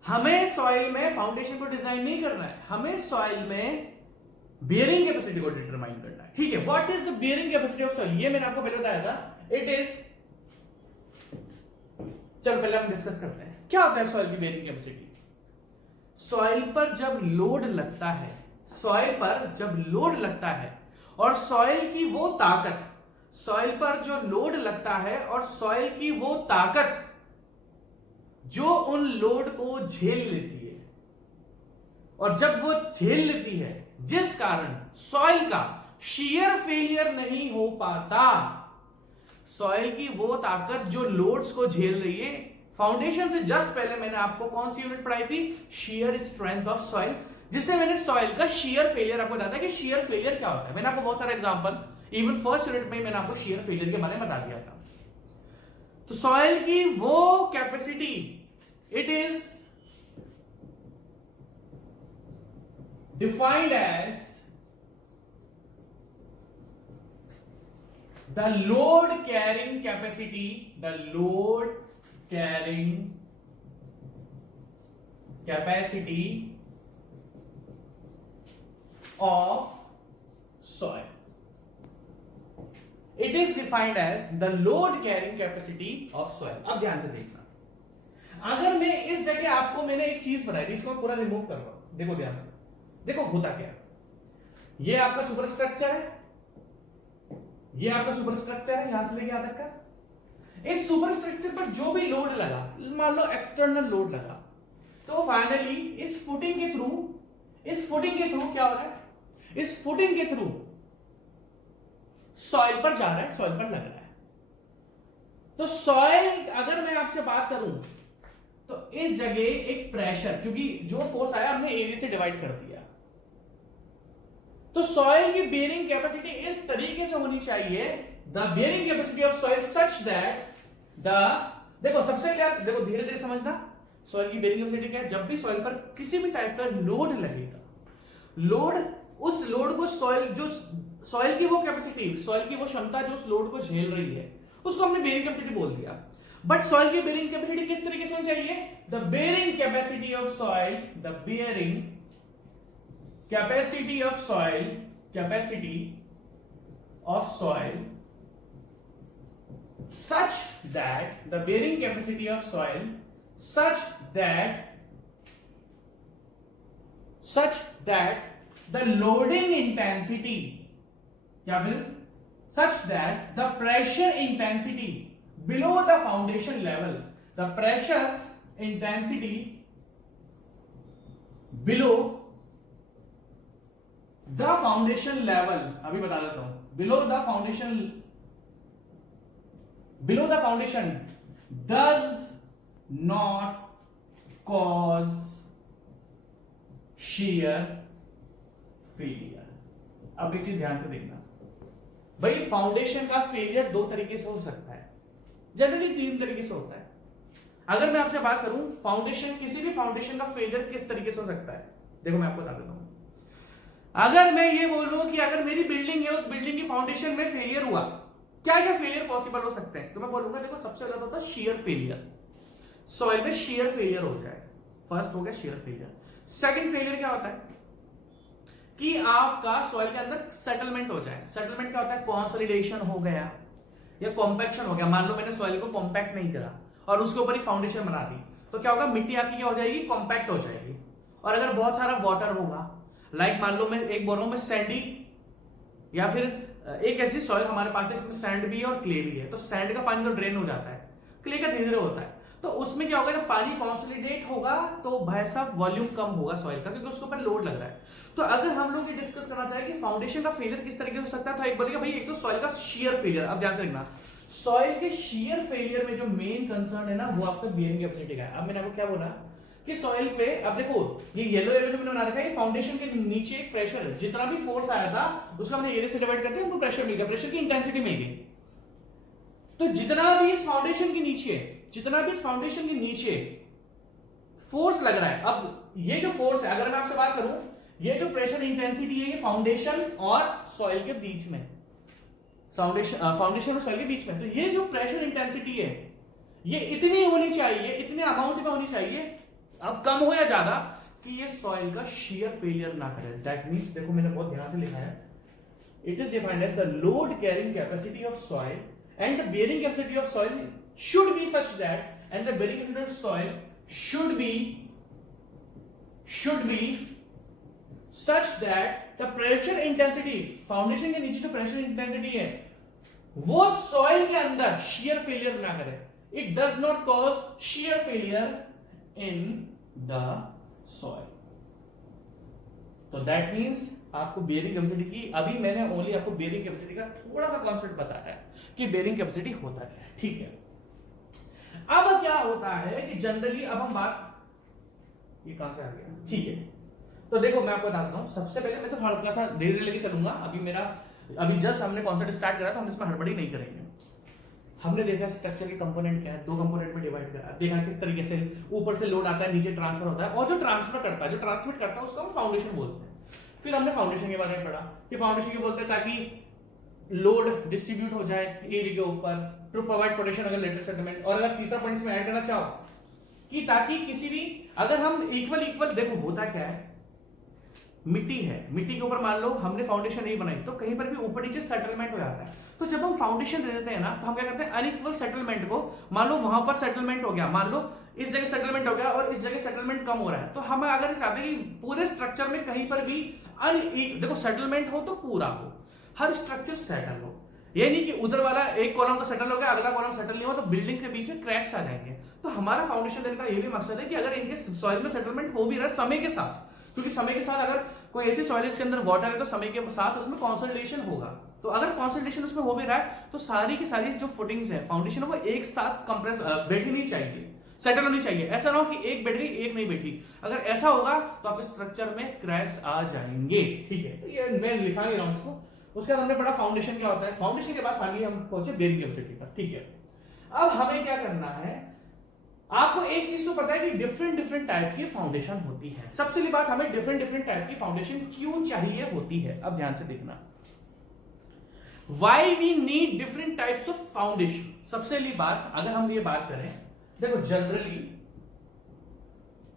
हमें सॉइल में फाउंडेशन को डिजाइन नहीं करना है, हमें सॉइल में बियरिंग कैपेसिटी को डिटरमाइन करना है, ठीक है। What is the bearing capacity of soil, ये मैंने आपको पहले बताया था, इट इज, चलो पहले हम डिस्कस करते हैं क्या होता है सॉइल की बियरिंग कैपेसिटी। सॉइल पर जब लोड लगता है, सॉइल पर जब लोड लगता है और सॉइल की वो ताकत, सॉइल पर जो लोड लगता है और सॉइल की वो ताकत जो उन लोड को झेल लेती है, और जब वो झेल लेती है जिस कारण सॉइल का शीयर फेलियर नहीं हो पाता, सॉइल की वो ताकत जो लोड्स को झेल रही है। फाउंडेशन से जस्ट पहले मैंने आपको कौन सी यूनिट पढ़ाई थी, शीयर स्ट्रेंथ ऑफ सॉइल, जिससे मैंने सॉइल का शीयर फेलियर आपको बताया था कि शीयर फेलियर क्या होता है। मैंने आपको बहुत सारे एग्जांपल, इवन फर्स्ट यूनिट में मैंने आपको शीयर फेलियर के बारे में बता दिया था। तो सॉइल की वो capacity, it is defined as the load carrying capacity, the load carrying capacity of soil. It is defined as the load carrying capacity of soil. अब ध्यान से देखना, अगर मैं इस जगह आपको मैंने एक चीज बताई थी, इसको पूरा रिमूव कर रहा हूं, देखो ध्यान से, देखो होता क्या, ये आपका सुपर स्ट्रक्चर है, ये आपका सुपर स्ट्रक्चर है, यहां से लेके यहां तक का। इस सुपर स्ट्रक्चर पर जो भी लोड लगा, मान लो एक्सटर्नल लोड लगा, तो फाइनली इस फुटिंग के थ्रू क्या हो रहा है, इस फुटिंग के थ्रू सॉइल पर जा रहा है, सॉइल पर लग रहा है। तो सॉइल, अगर मैं आपसे बात करूं तो इस जगह एक प्रेशर, क्योंकि जो फोर्स आया हमने एरिया से डिवाइड कर दिया, तो सॉइल की बेयरिंग कैपेसिटी इस तरीके से होनी चाहिए, the bearing capacity of soil such that the, देखो सबसे क्या, देखो धीरे धीरे समझना, सॉइल की बेयरिंग कैपेसिटी क्या है, जब भी सॉइल पर किसी भी टाइप का लोड लगेगा, लोड, उस लोड को सॉइल, जो सॉइल की वो कैपेसिटी, सॉइल की वो क्षमता जो उस लोड को झेल रही है, उसको हमने बेयरिंग कैपेसिटी बोल दिया। बट सॉइल की बेयरिंग कैपेसिटी किस तरीके से होनी चाहिए, the bearing capacity of soil, the bearing capacity of soil such that the bearing capacity of soil such that the loading intensity या फिर such that the pressure intensity below the foundation level, the pressure intensity below the foundation level, अभी बता देता हूं, below the foundation does not cause shear failure. अब एक चीज ध्यान से देखना भाई, फाउंडेशन का फेलियर दो तरीके से हो सकता है, जनरली तीन तरीके से होता है। अगर मैं आपसे बात करूं फाउंडेशन, किसी भी फाउंडेशन का फेलियर किस तरीके से हो सकता है, देखो मैं आपको बता देता हूं। अगर मैं ये बोलूं कि अगर मेरी बिल्डिंग है, उस बिल्डिंग की फाउंडेशन में फेलियर हुआ, क्या क्या फेलियर पॉसिबल हो सकते हैं, तो मैं बोलूंगा देखो सबसे ज्यादा होता है शेयर फेलियर, सॉइल में शेयर फेलियर हो जाए, फर्स्ट हो गया शेयर फेलियर। सेकंड फेलियर क्या होता है कि आपका सॉइल के अंदर सेटलमेंट हो जाए। सेटलमेंट क्या होता है, कंसोलिडेशन हो गया या कॉम्पैक्शन हो गया। मान लो मैंने सॉइल को कॉम्पैक्ट नहीं करा और उसके ऊपर ही फाउंडेशन बना दी, तो क्या होगा, मिट्टी आपकी क्या हो जाएगी, कॉम्पैक्ट हो जाएगी। और अगर बहुत सारा वाटर होगा, लाइक मान लो मैं एक बोल रहा हूं मैं सैंडी, या फिर एक ऐसी सॉइल हमारे पास है इसमें सैंड भी है और क्ले भी है, तो सैंड का पानी तो ड्रेन हो जाता है, क्ले का धीरे धीरे होता है, तो उसमें क्या होगा, जब पानी कंसोलिडेट होगा तो भाई साहब वॉल्यूम कम होगा सॉइल का, क्योंकि उसके ऊपर लोड लग रहा है। तो अगर हम लोग ये डिस्कस करना चाहें कि फाउंडेशन का फेलियर किस तरीके से हो सकता है, तो एक बोलिएगा भाई एक तो सॉइल का शियर फेलियर। अब ध्यान से देखना, सॉइल के शियर फेलियर में जो मेन कंसर्न है ना, वो आपका बियरिंग कैपेसिटी का है। अब मैंने आपको क्या बोला कि सॉइल पे, अब देखो ये येलो येलो जो मैंने बना रखा है, ये फाउंडेशन के नीचे एक प्रेशर है, जितना भी फोर्स आया था उसका हमने एरिया से डिवाइड करते हैं, हमको प्रेशर मिल गया, प्रेशर की इंटेंसिटी मिल गई। तो जितना भी इस फाउंडेशन के नीचे फोर्स लग रहा है, अब ये जो फोर्स है, अगर मैं आपसे बात करूं, ये जो प्रेशर इंटेंसिटी है, ये फाउंडेशन और सॉइल के बीच में, फाउंडेशन और सॉइल के बीच में, तो ये जो प्रेशर इंटेंसिटी है ये इतनी होनी चाहिए, इतने अमाउंट में होनी चाहिए, अब कम हो या ज्यादा, कि ये सॉइल का शियर फेलियर ना करे। दैट मींस, देखो मैंने बहुत ध्यान से लिखा है, it is defined as the load carrying capacity of soil and the bearing capacity of soil should be such that, and the bearing capacity of soil should be such that the pressure intensity, foundation के नीचे जो pressure intensity है वो soil के अंदर shear failure ना करे, it does not cause shear failure in the soil। तो that means आपको बेयरिंग कैपेसिटी की, अभी मैंने ओनली आपको बेयरिंग कैपेसिटी का थोड़ा सा कॉन्सेप्ट बताया है कि बेयरिंग कैपेसिटी होता है, ठीक है। अब क्या होता है कि जनरली, अब हम बात, ये कहां से आ गया, ठीक है, तो देखो मैं आपको बताता हूं। सबसे पहले मैं तो हल्का सा धीरे धीरे लेके चलूंगा, अभी जस्ट हमने कॉन्सेप्ट स्टार्ट करा, तो हम इसमें हड़बड़ी नहीं करेंगे। हमने देखा स्ट्रक्चर के कंपोनेंट क्या है, दो कंपोनेंट में डिवाइड करा, देखा किस तरीके से ऊपर से लोड आता है, नीचे ट्रांसफर होता है, और जो ट्रांसमिट करता है उसको हम फाउंडेशन बोलते हैं। फिर हमने फाउंडेशन के बारे में पढ़ा कि फाउंडेशन के बोलते हैं ताकि लोड डिस्ट्रीब्यूट हो जाए एरिया के ऊपर, टू प्रोवाइड प्रोटेक्शन अगर लेटर सेटलमेंट, और अगर तीसरा पॉइंट इसमें ऐड करना चाहो कि ताकि किसी भी, अगर हम इक्वल, देखो होता क्या है, मिट्टी है, मिट्टी के ऊपर मान लो हमने फाउंडेशन नहीं बनाई, तो कहीं पर भी ऊपर नीचे सेटलमेंट हो जाता है। तो जब हम फाउंडेशन दे देते हैं ना, तो हम क्या करते हैं, अनइक्वल सेटलमेंट को, मान लो वहां पर सेटलमेंट हो गया, मान लो इस जगह सेटलमेंट हो गया और इस जगह सेटलमेंट कम हो रहा है, तो हम अगर चाहते हैं कि पूरे स्ट्रक्चर में कहीं पर भी देखो सेटलमेंट हो तो पूरा हो, हर स्ट्रक्चर सेटल हो, ये नहीं कि उधर वाला एक कॉलम तो सेटल हो गया, अगला कॉलम सेटल नहीं हुआ, तो बिल्डिंग के बीच में क्रैक्स आ जाएंगे। तो हमारा फाउंडेशन देने का ये भी मकसद है कि अगर इनके सॉइल में सेटलमेंट हो भी रहा है समय के साथ, क्योंकि समय के साथ अगर कोई ऐसी सॉइल इसके अंदर वाटर है तो समय के साथ उसमें कंसोलिडेशन होगा, तो अगर कंसोलिडेशन उसमें हो भी रहा है तो सारी की सारी जो फुटिंग्स है फाउंडेशन वो एक साथ कंप्रेस बैठी नहीं चाहिए, सेटल होनी चाहिए। ऐसा ना हो कि एक बैठ गई एक नहीं बैठी, अगर ऐसा होगा तो आपके स्ट्रक्चर में क्रैक्स आ जाएंगे, ठीक है। तो ये मैं लिखा नहीं रहा हूं इसको, उसके बाद हमने पढ़ा फाउंडेशन क्या होता है, फाउंडेशन के बाद फाइनली हम पहुंचे बेयरिंग कैपेसिटी पर, ठीक है। अब हमें क्या करना है, आपको एक चीज तो पता है कि डिफरेंट टाइप की फाउंडेशन होती है। सबसे पहली बात, हमें डिफरेंट टाइप की फाउंडेशन क्यों चाहिए होती है, अब ध्यान से देखना, why we need different types of foundation. सबसे पहली बात, अगर हम ये बात करें, देखो जनरली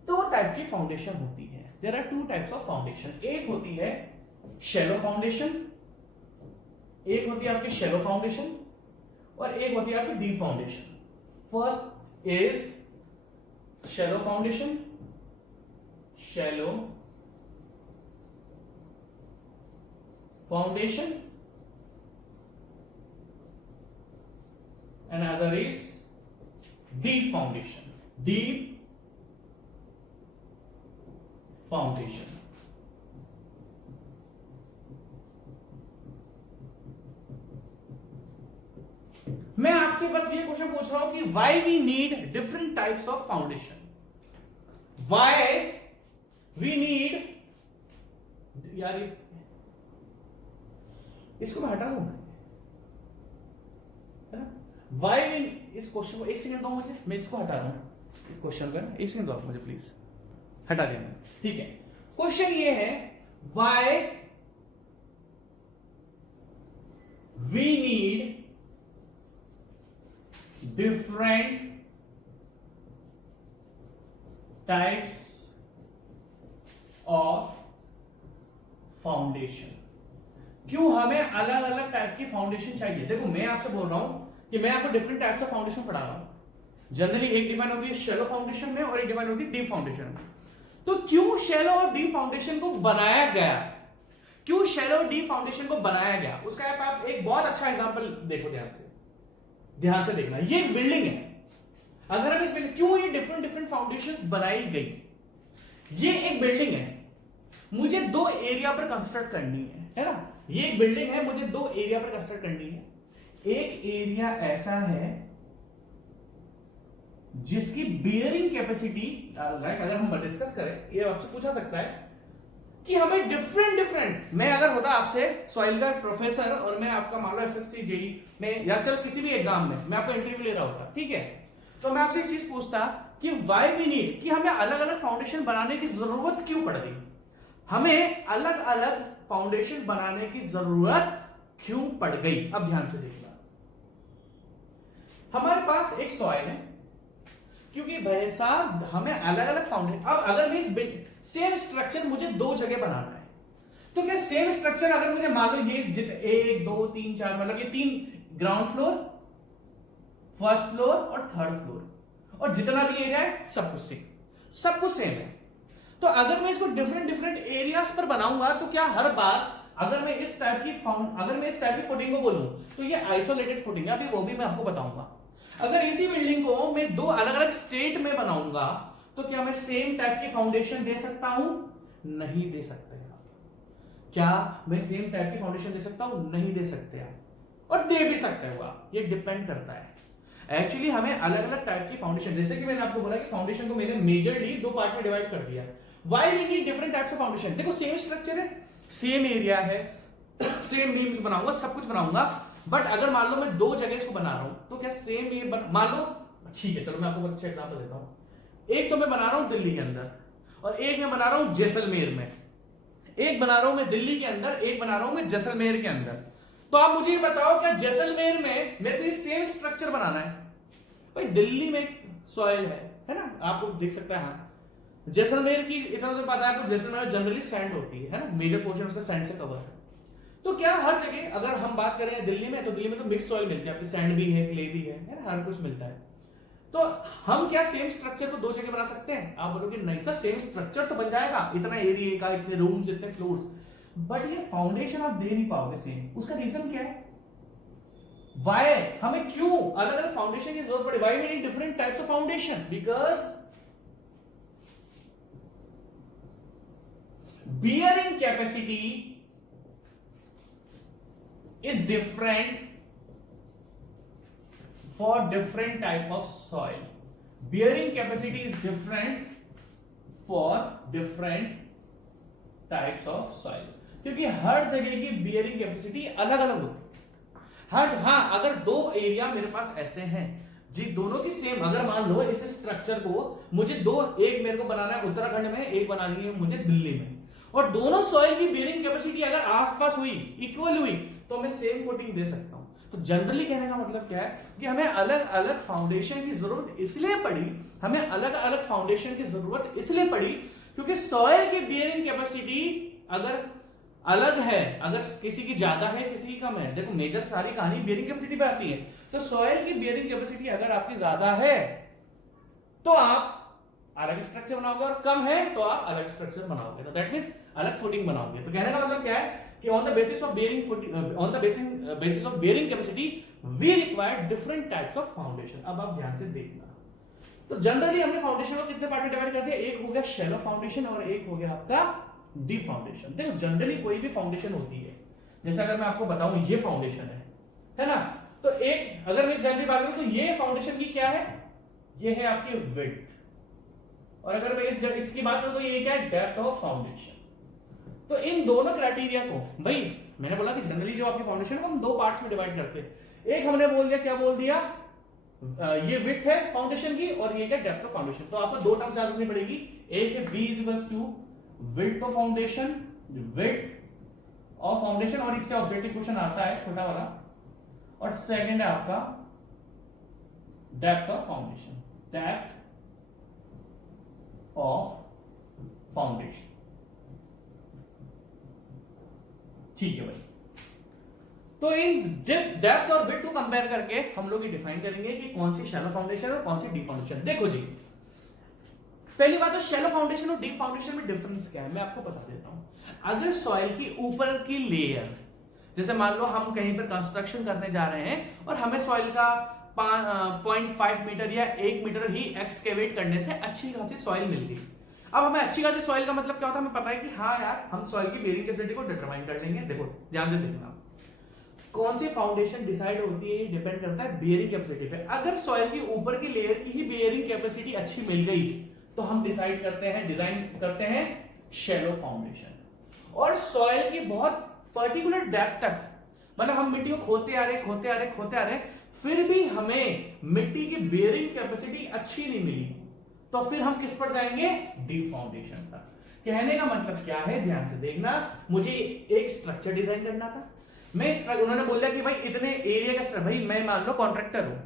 दो टाइप की फाउंडेशन होती है, there are two types of foundation, एक होती है शैलो फाउंडेशन, एक होती है आपकी शैलो फाउंडेशन और एक होती है आपकी deep foundation. First is shallow foundation, shallow foundation and other is deep foundation, deep foundation। मैं आपसे बस ये क्वेश्चन पूछ रहा हूं कि why we need different types of foundation, why we need, यार इसको मैं हटा दूं है ना, वाई वी, इस क्वेश्चन को एक सेकंड दो मुझे, मैं इसको हटा रहा हूं इस क्वेश्चन का, एक सेकंड दो आप मुझे प्लीज, हटा देना, ठीक है। क्वेश्चन ये है why we need different types of foundation, क्यों हमें अलग अलग टाइप की फाउंडेशन चाहिए। देखो मैं आपसे बोल रहा हूं कि मैं आपको डिफरेंट टाइप्स ऑफ फाउंडेशन पढ़ा रहा हूं। जनरली एक डिफाइन होती है शैलो फाउंडेशन में और एक डिफाइन होती है डीप फाउंडेशन में। तो क्यों शैलो और डीप फाउंडेशन को बनाया गया, क्यों शैलो और डीप फाउंडेशन को बनाया गया, उसका आप एक बहुत अच्छा एग्जांपल देखो, ध्यान से देखना। ये एक बिल्डिंग है, अगर हम इस बिल्डिंग, क्यों ये डिफरेंट डिफरेंट फाउंडेशंस बनाई गई, ये एक बिल्डिंग है, मुझे दो एरिया पर कंस्ट्रक्ट करनी है ना, ये एक बिल्डिंग है, मुझे दो एरिया पर कंस्ट्रक्ट करनी है। एक एरिया ऐसा है जिसकी बियरिंग कैपेसिटी, अगर हम डिस्कस करें, ये आपसे पूछा सकता है कि हमें डिफरेंट, मैं अगर होता आपसे सॉइल का प्रोफेसर और मैं आपका मान लो एसएससी जेई में या चल किसी भी एग्जाम में मैं आपको इंटरव्यू ले रहा होता, ठीक है, तो मैं आपसे एक चीज पूछता कि व्हाई वी नीड, कि हमें अलग अलग फाउंडेशन बनाने की जरूरत क्यों पड़ गई, हमें अलग अलग फाउंडेशन बनाने की जरूरत क्यों पड़ गई। अब ध्यान से देखना, हमारे पास एक सॉइल है, क्योंकि भाई साहब हमें अलग अलग फाउंडेशन, अब अगर मैं इस सेम स्ट्रक्चर मुझे दो जगह बनाना है, तो क्या सेम स्ट्रक्चर अगर मुझे मान लो ये 1 2 3 4 मतलब ये 3 ग्राउंड फ्लोर, फर्स्ट फ्लोर और थर्ड फ्लोर, और जितना भी एरिया है सब कुछ सेम है, तो अगर मैं इसको डिफरेंट एरियाज पर बनाऊंगा तो क्या हर बार अगर मैं इस टाइप की फुटिंग को बोलूं तो ये आइसोलेटेड फुटिंग है, अभी वो भी मैं आपको बताऊंगा। अगर इसी बिल्डिंग को मैं दो अलग अलग स्टेट में बनाऊंगा तो क्या मैं सेम टाइप की फाउंडेशन दे सकता हूं? नहीं दे सकते आप। क्या मैं सेम टाइप की फाउंडेशन दे सकता हूं? नहीं दे सकते आप, और दे भी सकते हो आप, ये डिपेंड करता है। एक्चुअली हमें अलग अलग टाइप की फाउंडेशन, जैसे कि मैंने आपको बोला कि फाउंडेशन को मैंने मेजरली दो पार्ट में डिवाइड कर दिया। Why we need different types of foundation? देखो सेम स्ट्रक्चर है, सेम एरिया है, सेम बीम्स बनाऊंगा, सब कुछ बनाऊंगा, बट अगर मान लो मैं दो जगह इसको बना रहा हूं तो क्या सेम ये मान लो, ठीक है चलो मैं आपको अच्छा एग्जांपल देता हूं। एक तो मैं बना रहा हूं दिल्ली के अंदर और एक मैं बना रहा हूं जैसलमेर में, एक बना रहा हूं मैं दिल्ली के अंदर, एक बना रहा हूं मैं जैसलमेर के अंदर। तो आप मुझे ये बताओ क्या जैसलमेर में मेरे को ये सेम स्ट्रक्चर बनाना है? भाई दिल्ली में सॉइल है ना, आपको देख सकता है, हाँ जैसलमेर की इतना तो पता है आपको, जैसलमेर जनरली सैंड होती है ना, मेजर पोर्शन उसका सैंड से कवर है। तो क्या हर जगह अगर हम बात करें दिल्ली में, तो दिल्ली में तो मिक्स सॉइल मिलती है, आपकी सैंड भी है, क्ले भी है ना, हर कुछ मिलता है। तो हम क्या सेम स्ट्रक्चर को दो जगह बना सकते हैं? आप बोलोगे नहीं सर, सेम स्ट्रक्चर तो बन जाएगा, इतना एरिया का, इतने रूम्स, इतने फ्लोर्स, बट ये फाउंडेशन आप दे नहीं पाओगे सेम। उसका रीजन क्या है? वाई हमें क्यों अलग अलग फाउंडेशन की जरूरत पड़ी? Why we need different types of foundation? Because bearing capacity is different for different type of soil. Bearing capacity is different for different types of soil, क्योंकि हर जगह की बियरिंग कैपेसिटी अलग अलग होती है। हाँ अगर दो एरिया मेरे पास ऐसे हैं जी, दोनों की सेम, अगर मान लो इस स्ट्रक्चर को मुझे दो, एक मेरे को बनाना है उत्तराखंड में, एक बनानी है मुझे दिल्ली में, और दोनों सॉइल की बियरिंग कैपेसिटी अगर आसपास हुई, इक्वल हुई, तो मैं सेम फुटिंग दे सकता हूं। तो जनरली कहने का मतलब क्या है कि हमें अलग अलग फाउंडेशन की जरूरत इसलिए पड़ी, हमें अलग अलग फाउंडेशन की जरूरत इसलिए पड़ी क्योंकि सॉइल की बियरिंग कैपेसिटी अगर अलग है, अगर किसी की ज्यादा है किसी की कम है, देखो मेजर सारी कहानी बियरिंग कैपेसिटी पे आती है, तो सॉइल की बियरिंग कैपेसिटी अगर आपकी ज्यादा है तो आप अलग स्ट्रक्चर बनाओगे, और कम है तो आप अलग स्ट्रक्चर बनाओगे, तो दैट मींस अलग फुटिंग बनाओगे। तो कहने का मतलब क्या है कि on the basis of bearing footing, on the basis of bearing capacity we require different types of foundation. अब आप ध्यान से देखना, तो जनरली हमने फाउंडेशन को कितने पार्ट में डिवाइड कर दिया, एक हो गया शैलो फाउंडेशन और एक हो गया आपका डीप फाउंडेशन। देखो जनरली कोई भी फाउंडेशन होती है, जैसे अगर मैं आपको बताऊं ये फाउंडेशन है ना, तो एक अगर मैं एग्जांपल बात करूं तो ये फाउंडेशन की क्या है, ये है आपकी विड्थ, और अगर मैं इसकी बात करूं तो ये क्या है, डेप्थ ऑफ फाउंडेशन। तो इन दोनों क्राइटेरिया को, भाई मैंने बोला कि जनरली जो आपकी फाउंडेशन है हम दो पार्ट्स में डिवाइड करते हैं, एक हमने बोल दिया, क्या बोल दिया, ये विड्थ है फाउंडेशन की और ये क्या डेप्थ ऑफ फाउंडेशन। तो आपको दो टर्म्स याद रखनी पड़ेगी, एक है b equals to width of foundation, width of foundation, और इससे ऑब्जेक्टिव क्वेश्चन आता है छोटा वाला, और सेकंड है आपका depth of foundation, depth of foundation. ठीक है भाई, तो इन डेप्थ और विड्थ को कंपेयर करके हम लोग ये डिफाइन करेंगे कि कौन सी शैलो फाउंडेशन और कौन सी डीप फाउंडेशन। देखो जी, पहली बात तो शैलो फाउंडेशन और डीप फाउंडेशन में डिफरेंस क्या है मैं आपको बता देता हूं। अगर सॉइल की ऊपर की लेयर, जैसे मान लो हम कहीं पर कंस्ट्रक्शन करने जा रहे हैं और हमें सॉइल का 0.5 मीटर या 1 मीटर ही एक्सकेवेट करने से अच्छी खासी सॉइल मिल गई। अब हमें अच्छी खासी सॉइल का मतलब क्या होता है, हमें पता है कि हाँ यार हम सॉइल की बेरिंग कैपेसिटी को डिटरमाइन कर लेंगे। देखो ध्यान से देखना, कौन सी फाउंडेशन डिसाइड होती है, डिपेंड करता है बेयरिंग कैपेसिटी पे। अगर सॉइल की ऊपर की लेयर की ही बेयरिंग कैपेसिटी अच्छी मिल गई तो हम डिसाइड करते हैं, डिजाइन करते हैं शैलो फाउंडेशन। और सॉइल की बहुत पर्टिकुलर डेप्थ तक, मतलब हम मिट्टी को खोदते आ रहे, फिर भी हमें मिट्टी की बेयरिंग कैपेसिटी अच्छी नहीं मिली, तो फिर हम किस पर जाएंगे, डीप फाउंडेशन पर। कहने का मतलब क्या है, ध्यान से देखना, मुझे एक स्ट्रक्चर डिजाइन करना था, उन्होंने बोल दिया कि भाई इतने एरिया का स्ट्रक्चर, भाई मैं मान लो कॉन्ट्रैक्टर हूं,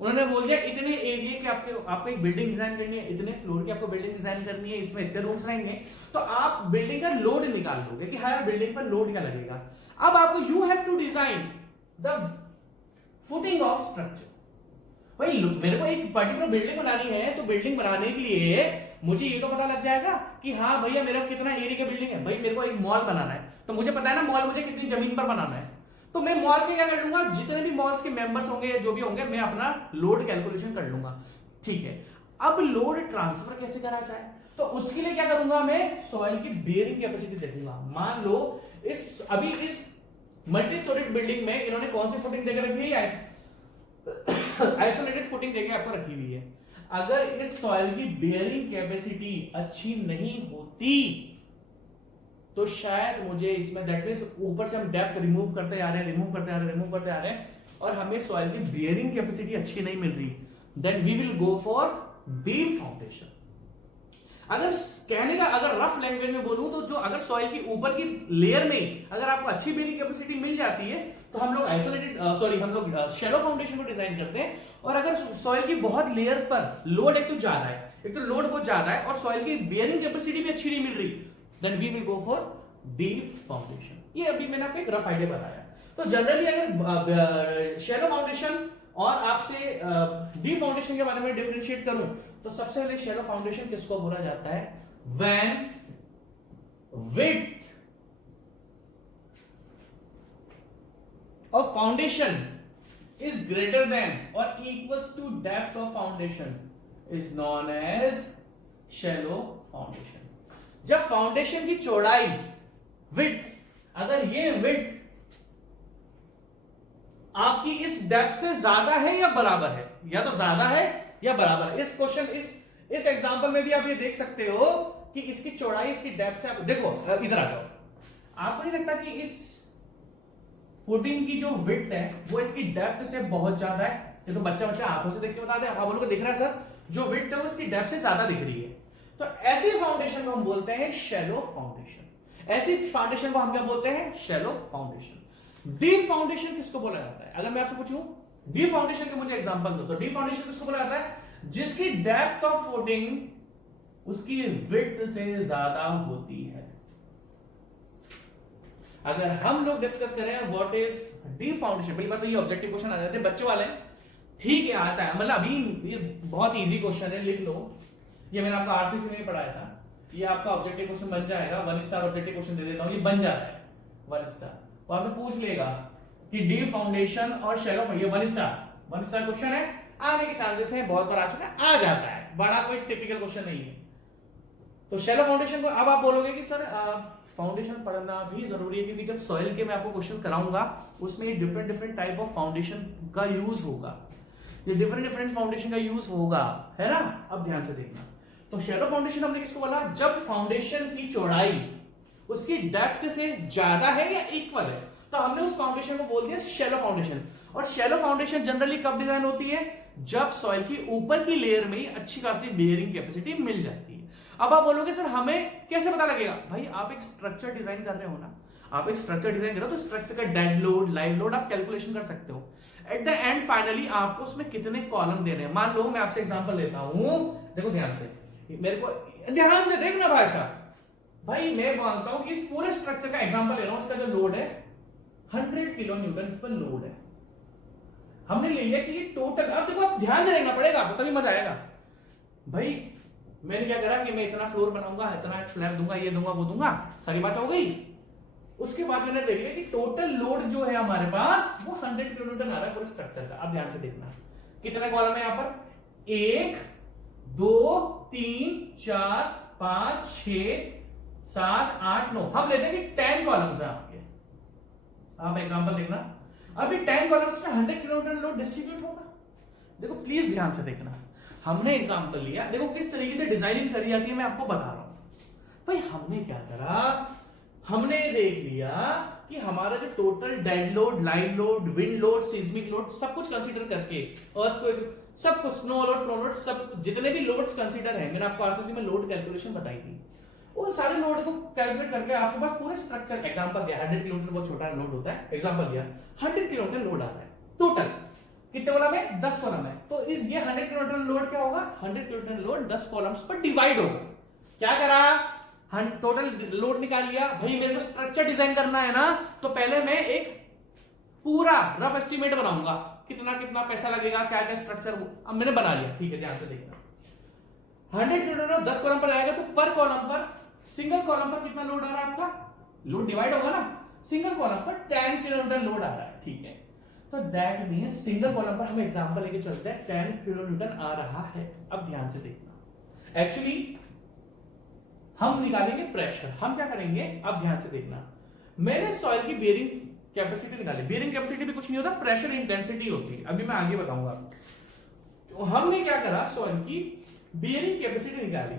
उन्होंने बोल दिया इतने एरिया के आपको एक बिल्डिंग डिजाइन करनी है, इतने फ्लोर की आपको बिल्डिंग डिजाइन करनी है, इसमें इतने रूम्स रहेंगे, तो आप बिल्डिंग का लोड निकाल लोगे कि हाँ बिल्डिंग पर लोड क्या लगेगा। अब आपको you have to design the footing of structure. भाई मेरे को एक पर्टिकुलर बिल्डिंग बनानी है, तो बिल्डिंग बनाने के लिए मुझे ये तो पता लग जाएगा कि हाँ भैया मेरा कितना एरिया का बिल्डिंग है। भाई मेरे को एक मॉल बनाना है, तो मुझे पता है ना मॉल मुझे कितनी जमीन पर बनाना है, तो मैं मॉल के क्या कर लूंगा, जितने भी मॉल्स के मेंबर्स होंगे या जो भी होंगे, मैं अपना लोड कैलकुलेशन कर लूंगा। ठीक है, अब लोड ट्रांसफर कैसे करा जाए, तो उसके लिए क्या करूंगा, मैं सॉइल की बेयरिंग कैपेसिटी देखूंगा। मान लो इस मल्टी स्टोरीड बिल्डिंग में इन्होंने कौन सी फुटिंग देकर रखी है, आइसोलेटेड फुटिंग देकर आपको रखी हुई है। अगर इस सॉइल की बेयरिंग कैपेसिटी अच्छी नहीं होती तो शायद मुझे इसमें, दैट मींस ऊपर से हम डेप्थ रिमूव करते आ रहे हैं और हमें सॉइल की बेयरिंग कैपेसिटी अच्छी नहीं मिल रही, then we will go for deep foundation. अगर रफ लैंग्वेज में बोलूं तो जो अगर सॉइल की ऊपर की लेयर में अगर आपको अच्छी बेयरिंग कैपेसिटी मिल जाती है तो हम लोग हम लोग शैलो फाउंडेशन को डिजाइन करते हैं। और अगर सॉइल की बहुत लेयर पर लोड एक तो लोड बहुत ज्यादा है और सॉइल की बेयरिंग कैपेसिटी भी अच्छी नहीं मिल रही, then we will go for deep foundation. ये अभी मैंने आपको एक रफ आइडिया बताया। तो जनरली अगर शैलो फाउंडेशन और आपसे डीप फाउंडेशन के बारे में डिफरेंशिएट करूं तो सबसे पहले शैलो फाउंडेशन किसको बोला जाता है, when width of foundation is greater than और equals to depth of foundation is known as shallow foundation. जब फाउंडेशन की चौड़ाई विड्थ, अगर ये विड्थ आपकी इस डेप्थ से ज्यादा है या बराबर है, या तो ज्यादा है या बराबर है। इस क्वेश्चन इस एग्जांपल में भी आप ये देख सकते हो कि इसकी चौड़ाई इसकी डेप्थ से, आप देखो इधर आ जाओ, आपको नहीं लगता कि इस फुटिंग की जो विड्थ है वो इसकी डेप्थ से बहुत ज्यादा है? ये तो बच्चा आंखों से देख के बता दे, आप बोलोगे दिख रहा है सर, जो विड्थ है वो इसकी डेप्थ से ज्यादा दिख रही है। तो ऐसी फाउंडेशन को हम बोलते हैं शैलो फाउंडेशन। ऐसी फाउंडेशन को हम क्या बोलते हैं, शैलो फाउंडेशन। डीप फाउंडेशन किसको बोला जाता है? अगर मैं आपसे पूछूं डीप फाउंडेशन के मुझे एग्जांपल दो, तो डीप फाउंडेशन किसको बोला जाता है? जिसकी डेप्थ ऑफ फुटिंग उसकी विड्थ से ज्यादा होती है। अगर हम लोग डिस्कस करें व्हाट इज डीप फाउंडेशन, पहली बात तो ये ऑब्जेक्टिव क्वेश्चन आ जाते हैं बच्चों वाले, ठीक है आता है, मतलब अभी ये बहुत इजी क्वेश्चन है, लिख लो। ये मैंने आपको आरसीसी में ही पढ़ाया था, ये आपका ऑब्जेक्टिव क्वेश्चन बन जाएगा। 1 स्टार ऑब्जेक्टिव क्वेश्चन दे देता हूं, ये बन जाता है 1 स्टार। वो आपसे पूछ लेगा कि डीप फाउंडेशन और शैलो, ये 1 स्टार क्वेश्चन है, आने के चांसेस है, बहुत बार आ चुका है, आ जाता है, बड़ा कोई टिपिकल क्वेश्चन नहीं है। तो शैलो फाउंडेशन को अब आप बोलोगे कि सर फाउंडेशन पढ़ना भी जरूरी है, क्योंकि जब सॉइल के मैं आपको क्वेश्चन कराऊंगा उसमें डिफरेंट टाइप ऑफ फाउंडेशन का यूज होगा, ये डिफरेंट फाउंडेशन का यूज होगा, है ना। अब ध्यान से देखना, तो शैलो फाउंडेशन हमने किसको बोला, जब फाउंडेशन की चौड़ाई उसकी डेप्थ से ज्यादा है या इक्वल है, तो हमने उस फाउंडेशन को बोल दिया शैलो फाउंडेशन। और शैलो फाउंडेशन जनरली कब डिजाइन होती है, जब सॉइल की ऊपर की लेयर में अच्छी खासी बेयरिंग कैपेसिटी मिल जाती है। अब आप बोलोगे सर हमें कैसे पता लगेगा, भाई आप एक स्ट्रक्चर डिजाइन कर रहे हो ना, आप एक स्ट्रक्चर डिजाइन कर रहे हो तो स्ट्रक्चर का डेड लोड, लाइव लोड आप कैलकुलेशन कर सकते हो। एट द एंड फाइनली आपको उसमें कितने कॉलम देने हैं। मान लो मैं आपसे एग्जांपल लेता हूं, देखो ध्यान से, मेरे को ध्यान से देखना भाई साहब, भाई मैं मानता हूं कि इस पूरे स्ट्रक्चर का एग्जांपल ले रहा हूं, इसका जो लोड है 100 किलो न्यूटन इस पर लोड है, हमने ले लिया कि ये टोटल, अब देखो आप ध्यान से देखना पड़ेगा आपको तभी मजा आएगा। भाई मैंने क्या करा कि मैं इतना फ्लोर बनाऊंगा, इतना स्लैब दूंगा, ये दूंगा, वो दूंगा, सारी बात हो गई। उसके बाद मैंने देख लिया कि टोटल लोड जो है हमारे पास वो 100 किलो न्यूटन आ रहा है पूरे स्ट्रक्चर का। अब ध्यान से देखना कितने कॉलम है यहां पर, 1 2 3 4 5 6 7 8 9, हम लेते हैं कि 10 कॉलम्स है आपके। आप एग्जांपल देखना, अभी 10 कॉलम्स में 100 किलो न्यूटन लोड डिस्ट्रीब्यूट होगा। देखो प्लीज ध्यान से देखना, हमने एग्जांपल लिया, देखो किस तरीके से डिजाइनिंग करी जाती है मैं आपको बता रहा हूं। भाई हमने क्या करा, हमने देख लिया कि हमारा जो total dead load, live load, wind load, seismic load सब कुछ कंसीडर करके, अर्थक्वेक सब कुछ, स्नो लोड, प्लो लोड, सब जितने भी लोड्स कंसीडर है, मैंने आपको आरसीसी में लोड कैलकुलेशन बताई थी, उन सारे लोड को कैलकुलेट करके आपके पास पूरे स्ट्रक्चर, एग्जांपल दिया 100 किलोमीटर बहुत छोटा लोड होता है, एग्जांपल दिया 100 किलोमीटर लोड आता है टोटल, कितने कॉलम है, 10 कॉलम है, तो इस ये 100 किलोमीटर लोड क्या होगा, 100 किलोमीटर लोड 10 कॉलम्स पर डिवाइड होगा। क्या करा, टोटल लोड निकाल लिया। भाई मेरे को स्ट्रक्चर डिजाइन करना है ना, तो पहले मैं एक पूरा रफ एस्टिमेट बनाऊंगा, कितना कितना पैसा लगेगा, क्या क्या स्ट्रक्चर, अब मैंने बना लिया, ठीक है ध्यान से देखना। 100 किलोमीटर 10 कॉलम पर आएगा, तो पर कॉलम पर, सिंगल कॉलम पर कितना लोड आ रहा है आपका, लोड डिवाइड होगा ना, सिंगल कॉलम पर 10 किलोमीटर लोड आ रहा है, ठीक है। तो दैट मींस सिंगल कॉलम पर हम एग्जांपल लेके चलते हैं 10 किलो न्यूटन आ रहा है। अब ध्यान से देखना, एक्चुअली हम निकालेंगे प्रेशर, हम क्या करेंगे, अब ध्यान से देखना, मैंने सॉइल की बेयरिंग कैपेसिटी निकाली, बेयरिंग कैपेसिटी भी कुछ नहीं होता, प्रेशर इंटेंसिटी होती है, अभी मैं आगे बताऊंगा। तो हमने क्या करा, सॉइल की बेयरिंग कैपेसिटी निकाली,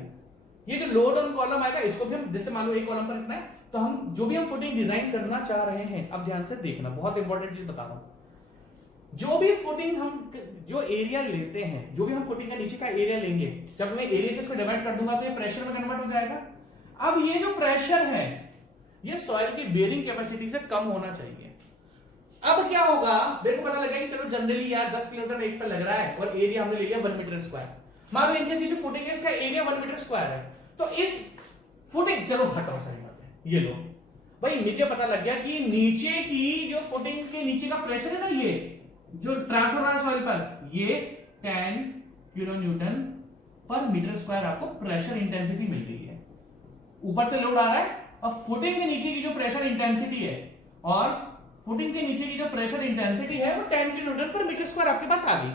ये जो लोड ऑन कॉलम आएगा इसको भी हम, जैसे मान लो एक कॉलम पर इतना है, तो हम जो भी हम फुटिंग डिजाइन करना चाह रहे हैं, अब ध्यान से देखना, बहुत इंपॉर्टेंट चीज बता रहा हूं, जो भी फुटिंग हम, जो एरिया लेते हैं, जो भी हम फुटिंग का नीचे का एरिया लेंगे, जब मैं एरिया से इसको डिवाइड कर दूंगा तो ये प्रेशर में कन्वर्ट हो जाएगा। अब ये जो प्रेशर है ये सॉइल की बेयरिंग कैपेसिटी से कम होना चाहिए। अब क्या होगा, मेरे को पता लगा कि चलो जनरली यार 10 किलोमीटर एक पर लग रहा है और एरिया हमने ले लिया 1 मीटर स्क्वायर, मान लो इनके जो फुटिंग है इसका एरिया 1 मीटर स्क्वायर है, तो इस फुटिंग, चलो हटाओ सारी बातें, ये लो भाई, नीचे पता लग गया कि नीचे की जो फुटिंग के नीचे का प्रेशर है ना, ये जो ट्रांसफर हो रहा है सॉइल पर, ये 10 किलो न्यूटन पर मीटर स्क्वायर आपको प्रेशर इंटेंसिटी मिल रही है, ऊपर से लोड आ रहा है, और फुटिंग के नीचे की जो प्रेशर इंटेंसिटी है, और फुटिंग के नीचे की जो प्रेशर इंटेंसिटी है वो 10 किलो न्यूटन पर मीटर स्क्वायर आपके पास आ गई।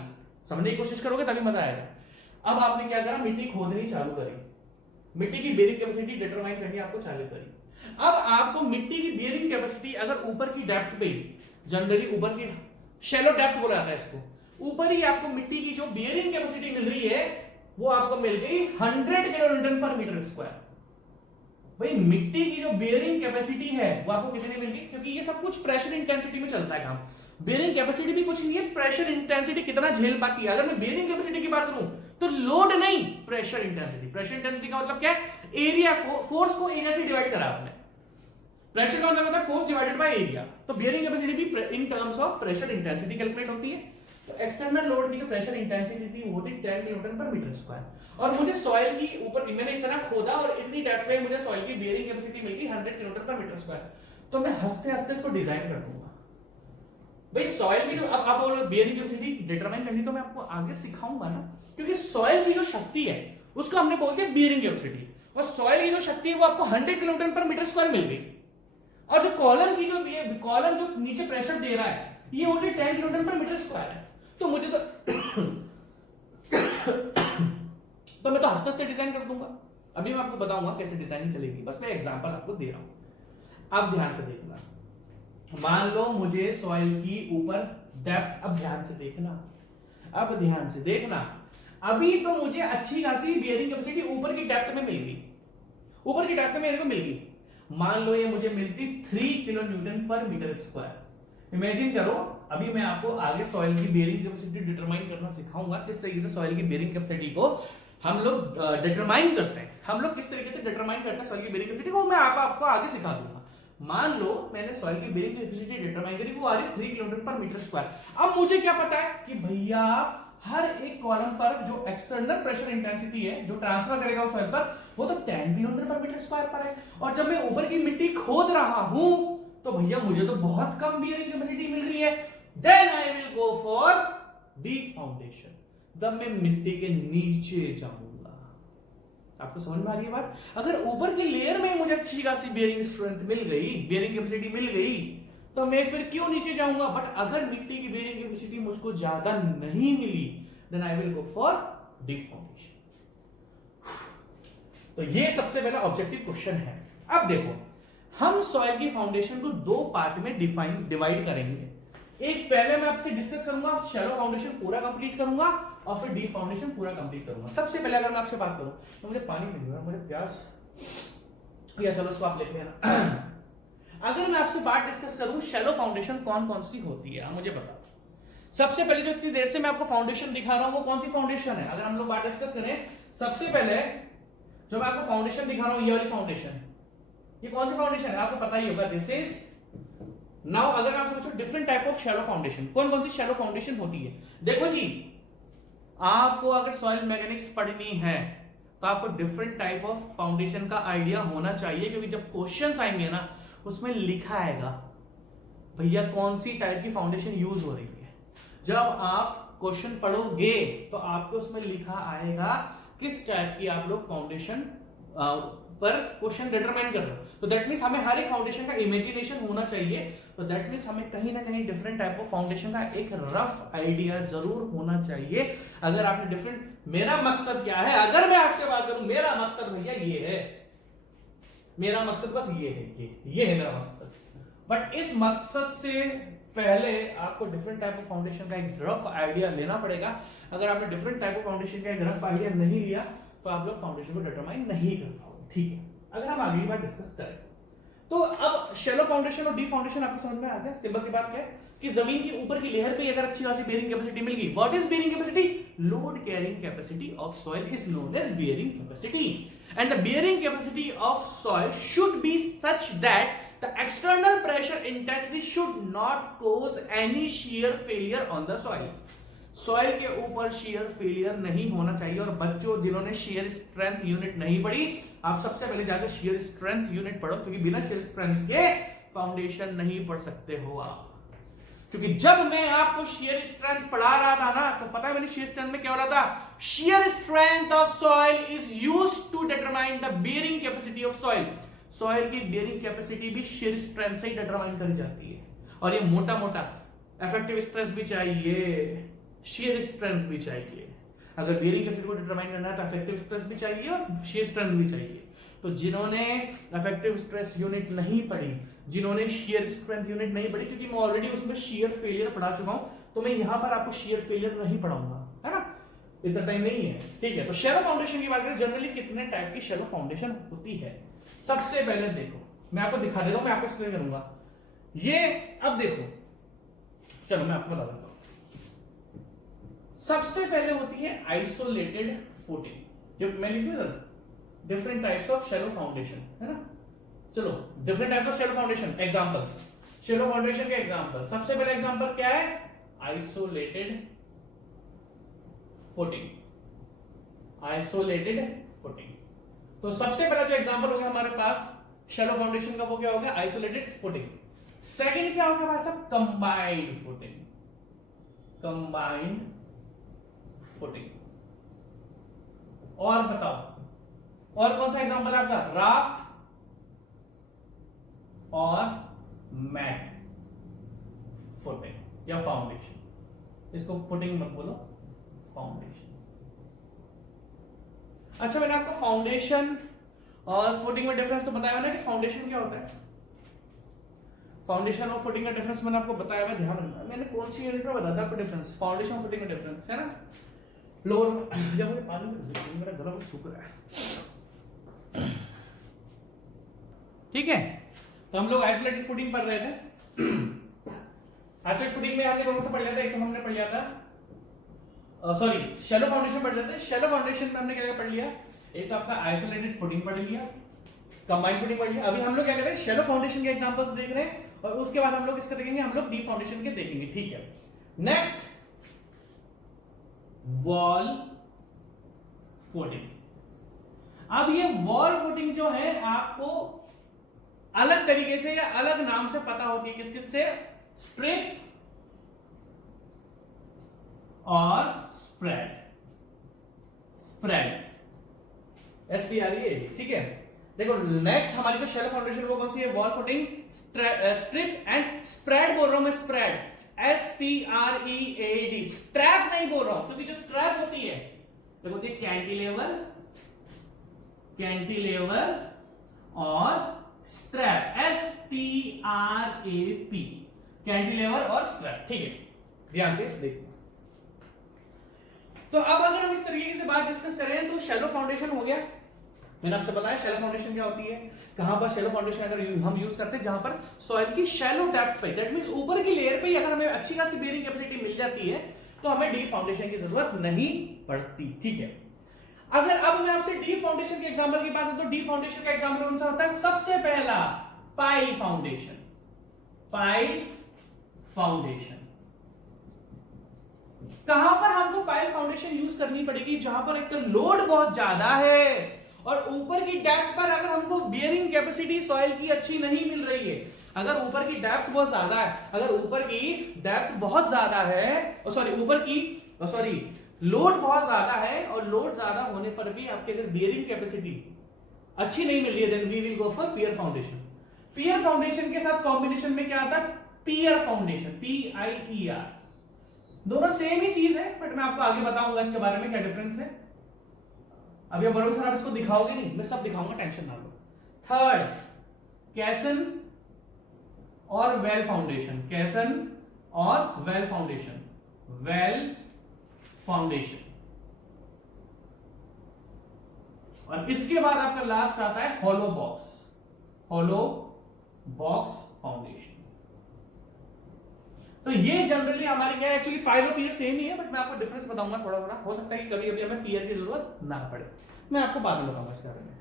समझने की कोशिश करोगे तभी मजा आएगा। अब आपने क्या करा, मिट्टी खोदनी चालू करी, मिट्टी की बेयरिंग कैपेसिटी डिटरमाइन करनी आपको चालू करी। अब आपको मिट्टी की बेयरिंग कैपेसिटी अगर ऊपर की डेप्थ पे, जनरली ऊपर की शैलो डेप्थ बोला जाता है इसको, ऊपर ही आपको मिट्टी की जो बेयरिंग कैपेसिटी मिल रही है वो आपको मिल गई 100 किलो न्यूटन पर मीटर स्क्वायर। भाई मिट्टी की जो बेयरिंग कैपेसिटी है वो आपको कितनी मिल गई, क्योंकि ये सब कुछ प्रेशर इंटेंसिटी में चलता है काम, बेयरिंग कैपेसिटी भी कुछ नहीं है, प्रेशर इंटेंसिटी कितना झेल पाती है। अगर मैं बेयरिंग कैपेसिटी की बात करूं तो लोड नहीं, प्रेशर इंटेंसिटी। प्रेशर इंटेंसिटी का मतलब क्या है, एरिया को, फोर्स को एरिया से डिवाइड करा आपने, प्रेशर का मतलब होता है फोर्स डिवाइडेड बाय एरिया, तो बेयरिंग कैपेसिटी भी in terms of pressure intensity calculate होती है। तो एक्सटर्नल लोड की जो प्रेशर इंटेंसिटी थी वो थी 10 किलोन्यूटन पर मीटर स्क्वायर, और मुझे सॉइल की ऊपर मैंने इतना खोदा और इतनी डेप्थ पे मुझे सॉइल की बेयरिंग कैपेसिटी मिल गई 100 किलोमीटर पर मीटर स्क्वायर। तो मैं हंसते हंसते इसको डिजाइन कर दूंगा। भाई सॉइल की जो अब आप बोलो बेयरिंग कैपेसिटी डिटरमाइन करनी, तो मैं आपको आगे सिखाऊंगा ना, क्योंकि सॉइल की जो शक्ति है उसको हमने बोल दिया बेयरिंग कैपेसिटी, और सॉइल की जो शक्ति है वो आपको 100 किलोन्यूटन पर मीटर स्क्वायर मिल गई, और जो कॉलम की जो कॉलम जो नीचे प्रेशर दे रहा है ये only 10 kilonewton per metre square है। तो मुझे तो मैं तो हंसते हंसते डिजाइन कर दूंगा। अभी मैं आपको बताऊंगा कैसे डिजाइनिंग चलेगी, बस मैं एग्जांपल आपको दे रहा हूं, आप ध्यान से देखना। मान लो मुझे सॉइल की ऊपर डेप्थ, अब ध्यान से देखना, अब ध्यान से देखना, अभी तो मुझे अच्छी खासी बियरिंग कैपेसिटी ऊपर की डेप्थ में मिल गई, ऊपर की डेप्थ में मेरे को मिल गई। मान लो ये मुझे मिलती 3 किलो न्यूटन पर मीटर स्क्वायर। इमेजिन करो, अभी मैं आपको आगे सॉइल की बेयरिंग कैपेसिटी डिटरमाइन करना सिखाऊंगा, किस तरीके से सॉइल की बेयरिंग कैपेसिटी को हम लोग डिटरमाइन करते हैं, हम लोग किस तरीके से डिटरमाइन करते हैं सॉइल की बेयरिंग कैपेसिटी को, मैं आपको आगे सिखा दूंगा। मान लो मैंने सॉइल की बेयरिंग कैपेसिटी डिटरमाइन करी, वो आ रही 3 किलोमीटर पर मीटर स्क्वायर। अब मुझे क्या पता है कि भैया हर एक कॉलम पर जो एक्सटर्नल प्रेशर इंटेंसिटी है जो ट्रांसफर करेगा उस सॉइल पर, वो तो 10 किलोमीटर पर मीटर स्क्वायर पर है, और जब मैं ऊपर की मिट्टी खोद रहा हूं तो भैया मुझे तो बहुत कम बियरिंग कैपेसिटी मिल रही है। Then I will go for deep foundation, जब मैं मिट्टी के नीचे जाऊंगा। आपको समझ में आ रही है बात? अगर ऊपर की लेयर में मुझे अच्छी खासी बियरिंग स्ट्रेंथ मिल गई, बियरिंग कैपेसिटी मिल गई, तो मैं फिर क्यों नीचे जाऊंगा? बट अगर मिट्टी की बियरिंग कैपेसिटी मुझको ज्यादा नहीं मिली, then I will go for deep foundation. तो ये सबसे पहला ऑब्जेक्टिव क्वेश्चन है। अब देखो, हम सॉइल की फाउंडेशन को दो पार्ट में डिवाइड करेंगे। एक पहले मैं आपसे डिस्कस करूंगा, शैलो फाउंडेशन पूरा कंप्लीट करूंगा, और फिर डीप फाउंडेशन पूरा कंप्लीट करूंगा। सबसे पहले अगर मैं आपसे बात करूं तो मुझे पानी मिल रहा है, मुझे प्यास, या चलो उसको आप लिख लेना। अगर मैं आपसे बात डिस्कस करूं शैलो फाउंडेशन कौन कौन सी होती है, मुझे बताओ। सबसे पहले जो इतनी देर से मैं आपको फाउंडेशन दिखा रहा हूं वो कौन सी फाउंडेशन है? अगर हम लोग बात डिस्कस करें, सबसे पहले जो मैं आपको फाउंडेशन दिखा रहा हूं, ये वाली फाउंडेशन, ये कौन सी फाउंडेशन है? आपको पता ही होगा, दिस इज नाउ। अगर मैं आपसे पूछूं different type of shallow foundation, कौन कौन सी शैलो फाउंडेशन होती है? देखो जी, आपको अगर सॉइल मैकेनिक्स पढ़नी है तो आपको डिफरेंट टाइप ऑफ फाउंडेशन का आइडिया होना चाहिए, क्योंकि जब क्वेश्चंस आएंगे ना उसमें लिखा आएगा भैया कौन सी टाइप की फाउंडेशन यूज हो रही है। जब आप क्वेश्चन पढ़ोगे तो आपको उसमें लिखा आएगा किस टाइप की आप लोग फाउंडेशन पर क्वेश्चन डिटरमाइन कर रहे हो। तो दैट मींस हमें हर एक फाउंडेशन का इमेजिनेशन होना चाहिए। तो दैट मींस हमें कहीं ना कहीं डिफरेंट टाइप ऑफ फाउंडेशन का एक रफ आइडिया जरूर होना चाहिए। अगर आपने डिफरेंट, मेरा मकसद क्या है, अगर मैं आपसे बात करूं, मेरा मकसद भैया ये है, मेरा मकसद बस ये है, ये है मेरा मकसद। बट इस मकसद से पहले आपको डिफरेंट टाइप ऑफ फाउंडेशन का एक रफ आइडिया लेना पड़ेगा। अगर आपने डिफरेंट टाइप ऑफ फाउंडेशन का एक रफ आइडिया नहीं लिया तो आप लोग फाउंडेशन को डिटरमाइन नहीं कर पाओगे। ठीक है, अगर हम आगे की बात डिस्कस करें तो अब शैलो फाउंडेशन और डीप फाउंडेशन आपको समझ में आ गया। सिंपल सी बात क्या है कि जमीन की ऊपर की लेयर पे अगर अच्छी खासी बेयरिंग कैपेसिटी मिल गई, what is bearing capacity? Load carrying capacity of soil is known as bearing capacity, and the bearing capacity of soil should be such that the external pressure intensity should not cause any shear failure on the soil. Soil के ऊपर shear failure नहीं होना चाहिए। और बच्चों जिन्होंने shear strength unit नहीं पढ़ी, आप सबसे पहले जाकर shear strength unit पढ़ो, क्योंकि बिना shear strength के फाउंडेशन नहीं पढ़ सकते हो आप। क्योंकि जब मैं आपको shear strength पढ़ा रहा था ना, तो पता है मैंने shear strength में क्या हो रहा था? shear strength of soil is used to determine the bearing capacity of soil. Soil की बेयरिंग कैपेसिटी भी shear स्ट्रेंथ से ही डिटरमाइन करी जाती है। और ये मोटा मोटा इफेक्टिव स्ट्रेस भी चाहिए, shear स्ट्रेंथ भी चाहिए। अगर बेयरिंग कैपेसिटी को डिटरमाइन करना है तो इफेक्टिव स्ट्रेस भी चाहिए और shear स्ट्रेंथ भी चाहिए। तो जिन्होंने इफेक्टिव स्ट्रेस यूनिट नहीं पढ़ी, जिन्होंने shear स्ट्रेंथ यूनिट नहीं पढ़ी, क्योंकि मैं ऑलरेडी उसमें shear फेलियर पढ़ा चुका हूं, तो मैं यहां पर आपको shear फेलियर नहीं पढ़ाऊंगा, है ना, इतना टाइम नहीं है। ठीक है, तो शैलो फाउंडेशन की बात करें, जनरली कितने टाइप की शैलो फाउंडेशन होती है? सबसे पहले देखो, मैं आपको दिखा देता हूं, मैं आपको एक्सप्लेन करूंगा ये। अब देखो, चलो मैं आपको बता देता हूं। सबसे पहले होती है आइसोलेटेड फुटिंग, जो मैं लिख दूं different types of shallow foundation, है ना। चलो different types of shallow foundation examples, shallow foundation के एग्जांपल। सबसे पहले एग्जांपल क्या है? Isolated footing, isolated footing. तो सबसे पहला जो एग्जांपल हो गया हमारे पास शैलो फाउंडेशन का, वो क्या हो गया? Isolated footing. सेकंड क्या हो गया भाई साहब? Combined footing, combined footing. और बताओ और कौन सा एग्जांपल है आपका? राफ्ट और मैट फुटिंग या फाउंडेशन। इसको फुटिंग मत बोलो, फाउंडेशन। अच्छा, मैंने आपको फाउंडेशन और फुटिंग में डिफरेंस तो बताया ना कि फाउंडेशन क्या होता है। फाउंडेशन और फुटिंग का डिफरेंस मैंने आपको बताया हुआ, ध्यान रखना। मैंने कौन सी यूनिट में बताया था आपको डिफरेंस? फाउंडेशन और फुटिंग का डिफरेंस है ना। लोअर जब मुझे पानी में मेरा गला सूख रहा है, ठीक है। तो हम लोग आइसोलेटेड फुटिंग पढ़ रहे थे। आइसोलेटेड फुटिंग में हमने कौन सा पढ़ लिया था? एक तो हमने पढ़ लिया था, सॉरी, शैलो फाउंडेशन पढ़ रहे थे। शैलो फाउंडेशन में हमने क्या पढ़ लिया? एक तो आपका आइसोलेटेड फुटिंग पढ़ लिया, कंबाइंड फुटिंग पढ़ लिया। अभी हम लोग क्या कर रहे हैं? शैलो फाउंडेशन के एग्जांपल्स देख रहे हैं और उसके बाद हम लोग इसका देखेंगे, हम लोग डीप फाउंडेशन के देखेंगे, ठीक है। Next, wall footing. अब ये वॉल फुटिंग जो है आपको अलग तरीके से या अलग नाम से पता होती है। किस किस से? स्ट्रिप और स्प्रेड, स्प्रेड, SPRED, ठीक है। देखो नेक्स्ट हमारी जो शैलो फाउंडेशन वो कौन सी है? Wall footing, strip and spread बोल रहा हूं मैं, स्प्रेड, SPREAD, स्ट्रैप नहीं बोल रहा हूं, क्योंकि जो स्ट्रैप होती है तो होती है कैंटिलेवर, कैंटिलेवर और स्ट्रैप, STRAP, कैंटिलेवर और स्ट्रैप, ठीक है। ध्यान से देखो। तो अब अगर हम इस तरीके से बात डिस्कस करें तो शैलो फाउंडेशन हो गया। मैंने आपसे बताया शैलो फाउंडेशन क्या होती है, कहां पर शैलो फाउंडेशन अगर हम यूज करते हैं जहां पर सॉइल की शैलो डेप्थ पे, दैट मींस ऊपर की लेयर पे अगर हमें अच्छी खासी बेयरिंग कैपेसिटी मिल जाती है तो हमें डीप फाउंडेशन की जरूरत नहीं पड़ती, ठीक है। अगर अब मैं आपसे डीप फाउंडेशन के एग्जांपल की बात करूं तो डीप फाउंडेशन का एग्जांपल कौन सा होता है? सबसे पहला पाइल फाउंडेशन, पाइल फाउंडेशन। कहां पर हमको पाइल फाउंडेशन यूज करनी पड़ेगी? जहां पर एक तो लोड बहुत ज्यादा है और ऊपर की डेप्थ पर अगर हमको बियरिंग कैपेसिटी सॉइल की अच्छी नहीं मिल रही है। अगर ऊपर की डेप्थ बहुत ज्यादा है, अगर ऊपर की डेप्थ बहुत ज्यादा है, सॉरी लोड बहुत ज्यादा है और लोड ज्यादा होने पर भी आपकी अगर बियरिंग कैपेसिटी अच्छी नहीं मिल रही है, then we will go for pier foundation. Pier foundation के साथ कॉम्बिनेशन में क्या आता है? Pier foundation, PIER। दोनों सेम ही चीज है, बट मैं आपको आगे बताऊंगा इसके बारे में क्या डिफरेंस है। अभी आप बोलोगे सर आप इसको दिखाओगे नहीं, मैं सब दिखाऊंगा, टेंशन ना लो। थर्ड, कैसन और वेल फाउंडेशन, कैसन और वेल फाउंडेशन, वेल फाउंडेशन। और इसके बाद आपका लास्ट आता है होलो बॉक्स, होलो बॉक्स फाउंडेशन। तो ये जनरली हमारे क्या है, एक्चुअली पाइल और पियर सेम ही है, बट मैं आपको डिफरेंस बताऊंगा थोड़ा थोड़ा। हो सकता है कि कभी कभी हमें पियर की जरूरत ना पड़े, मैं आपको बाद में बताऊंगा इसके बारे में।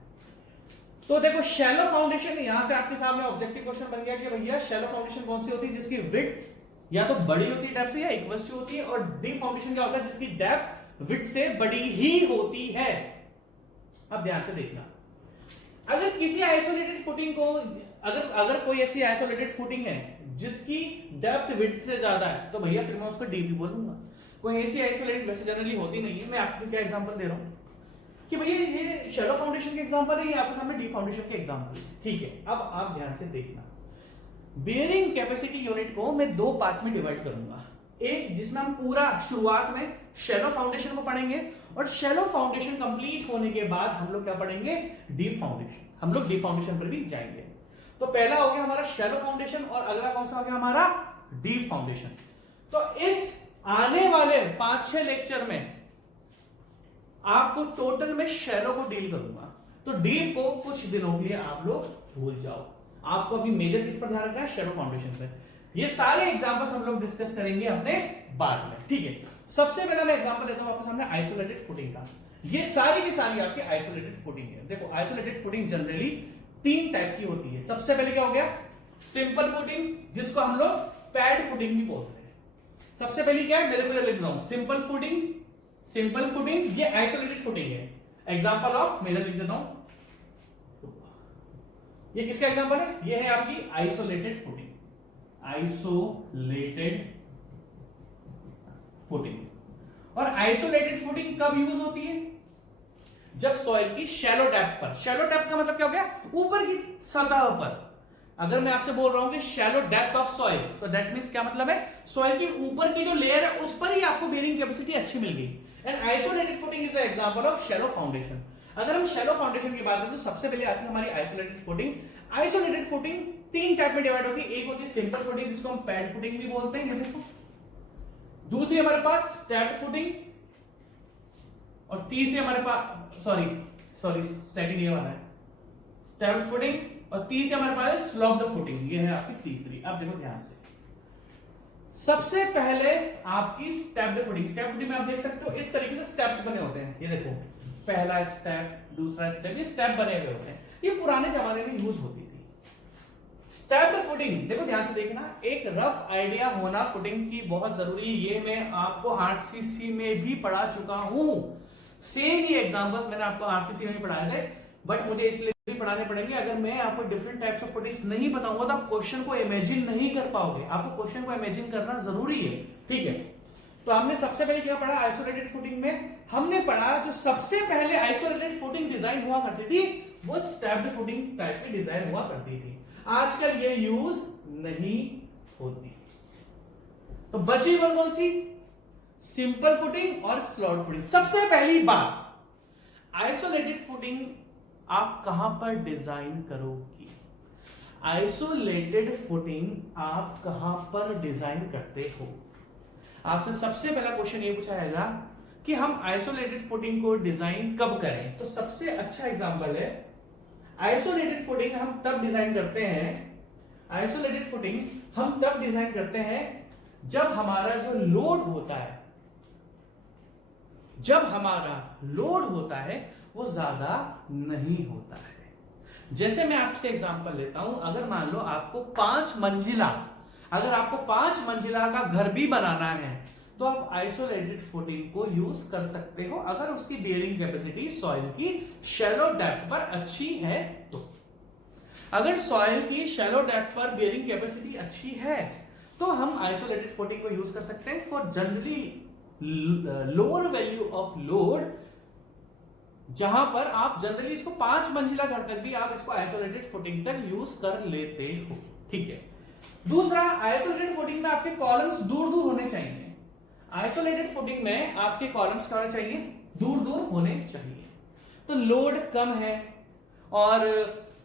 तो देखो शैलो फाउंडेशन, यहां से आपके सामने ऑब्जेक्टिव क्वेश्चन बन गया कि भैया शैलो फाउंडेशन कौन सी होती है? जिसकी विड्थ या तो बड़ी होती है डेप्थ से या इक्वल से होती है, और डीप फाउंडेशन क्या होता है? जिसकी डेप्थ विड्थ से बड़ी ही होती है। अब ध्यान से देखना, अगर किसी आइसोलेटेड फुटिंग को, अगर कोई ऐसी आइसोलेटेड फुटिंग है जिसकी डेप्थ विड्थ से ज्यादा है, तो भैया फिर मैं उसको डीप बोलूंगा। कोई ऐसी आइसोलेटेड वैसे जनरली होती नहीं है। मैं आपको क्या एग्जांपल दे रहा हूं कि भैया ये शैलो फाउंडेशन के एग्जांपल है, ये आपके सामने डीप फाउंडेशन के एग्जांपल है, ठीक है। अब आप ध्यान से देखना, बियरिंग कैपेसिटी यूनिट को मैं दो पार्ट में डिवाइड करूंगा। एक जिसमें हम पूरा शुरुआत में शैलो फाउंडेशन को पढ़ेंगे, और शैलो फाउंडेशन कंप्लीट होने के बाद हम लोग क्या पढ़ेंगे? Deep foundation. हम लोग डीप फाउंडेशन पर भी जाएंगे। तो पहला हो गया हमारा शैलो फाउंडेशन और अगला कौन सा हो गया हमारा? Deep foundation. तो इस आने वाले 5-6 लेक्चर में आपको टोटल में शैलो को डील करूंगा, तो डीप को कुछ दिनों के लिए आप लोग भूल जाओ। आपको अभी मेजर किस पर ध्यान रखना है? शैलो फाउंडेशन पे। ये सारे एग्जांपल्स हम लोग डिस्कस करेंगे अपने बाद में, ठीक है। सबसे पहला मैं एग्जांपल लेता हूं आपके सामने आइसोलेटेड फुटिंग का। ये सारी की सारी आपकी आइसोलेटेड फुटिंग है। देखो आइसोलेटेड फुटिंग जनरली 3 टाइप की होती है। सबसे पहले क्या हो गया? सिंपल फुटिंग, जिसको हम लोग पैड फुटिंग भी बोलते हैं। सबसे पहली क्या है? मेरे को लिख रहा हूं, सिंपल फुटिंग, सिंपल फुटिंग, ये आइसोलेटेड फुटिंग है। एग्जांपल ऑफ, मैं लिख देता हूं, ये किसका एग्जांपल है? ये है आपकी आइसोलेटेड फुटिंग, आइसोलेटेड फुटिंग। और आइसोलेटेड फुटिंग कब यूज होती है? जब सॉइल की शैलो डेप्थ पर, शैलो डेप्थ का मतलब क्या हो गया? ऊपर की सतह पर। अगर मैं आपसे बोल रहा हूं कि शैलो डेप्थ ऑफ सॉइल, तो दैट मींस क्या मतलब है? सॉइल के ऊपर की जो लेयर है उस पर ही आपको बेयरिंग कैपेसिटी अच्छी मिल गई। And isolated footing is an example of shallow foundation. अगर हम शैलो फाउंडेशन की बात करें तो सबसे पहले आती है हमारी आइसोलेटेड फुटिंग। आइसोलेटेड फुटिंग तीन टाइप में डिवाइड होती है। एक होती है सिंपल फुटिंग, जिसको हम पैड फुटिंग भी बोलते हैं, देखो। दूसरी हमारे पास स्टेप्ड फुटिंग, और तीसरी हमारे पास सॉरी सेकंड ये वाला है स्टेप्ड फुटिंग, और तीसरी हमारे पास है स्लोप्ड फुटिंग। ये है आपकी तीसरी। अब देखो ध्यान से, सबसे पहले आपकी स्टेप्ड फुटिंग। स्टेप फुटिंग में आप देख सकते हो इस तरीके से स्टेप्स बने होते हैं। ये देखो, पहला स्टेप, दूसरा स्टेप, ये स्टेप बने हुए होते हैं। ये पुराने जमाने में यूज होती थी। स्टेप्ड फुटिंग, देखो ध्यान से देखना, एक रफ आइडिया होना फुटिंग की बहुत जरूरी है। ये मैं आपको आरसीसी में भी पढ़ा चुका हूं। सेम ही एग्जांपल्स मैंने आपको आरसीसी में पढ़ाए थे, बट मुझे इसलिए भी पढ़ाने पड़ेंगे। अगर मैं आपको डिफरेंट टाइप्स ऑफ फुटिंग्स नहीं बताऊंगा तो आप क्वेश्चन को इमेजिन नहीं कर पाओगे। आपको क्वेश्चन को इमेजिन करना जरूरी है, ठीक है। तो हमने सबसे पहले क्या पढ़ा? आइसोलेटेड फुटिंग में हमने पढ़ा जो सबसे पहले आइसोलेटेड फुटिंग डिजाइन हुआ करती थी वो स्टेप्ड फुटिंग टाइप की डिजाइन हुआ करती थी। आजकल ये यूज नहीं होती। तो बची कौन सी? सिंपल फुटिंग और स्लॉट फुटिंग। सबसे पहली बात, आइसोलेटेड फुटिंग आप कहां पर डिजाइन करोगे? आइसोलेटेड फुटिंग आप कहां पर डिजाइन करते हो? आपसे सबसे पहला क्वेश्चन ये पूछा जाएगा कि हम आइसोलेटेड फुटिंग को डिजाइन कब करें। तो सबसे अच्छा एग्जांपल है, आइसोलेटेड फुटिंग हम तब डिजाइन करते हैं, आइसोलेटेड फुटिंग हम तब डिजाइन करते हैं जब हमारा जो लोड होता है, जब हमारा लोड होता है वो ज्यादा नहीं होता है। जैसे मैं आपसे एग्जांपल लेता हूं, अगर मान लो आपको 5 मंजिला, अगर आपको 5 मंजिला का घर भी बनाना है तो आप आइसोलेटेड फुटिंग को यूज कर सकते हो, अगर उसकी बेयरिंग कैपेसिटी सॉइल की शैलो डेप्थ पर अच्छी है तो। अगर सॉइल की शैलो डेप्थ पर बेयरिंग कैपेसिटी अच्छी है तो हम आइसोलेटेड फुटिंग को यूज कर सकते हैं for generally lower value of load, जहां पर आप जनरली इसको 5 मंजिला घर तक भी आप इसको आइसोलेटेड फुटिंग तक यूज कर लेते हो, ठीक है। दूसरा, आइसोलेटेड फुटिंग में आपके कॉलम्स दूर दूर होने चाहिए। आइसोलेटेड फुटिंग में आपके कॉलम्स क्या होने चाहिए? दूर दूर होने चाहिए। तो लोड कम है और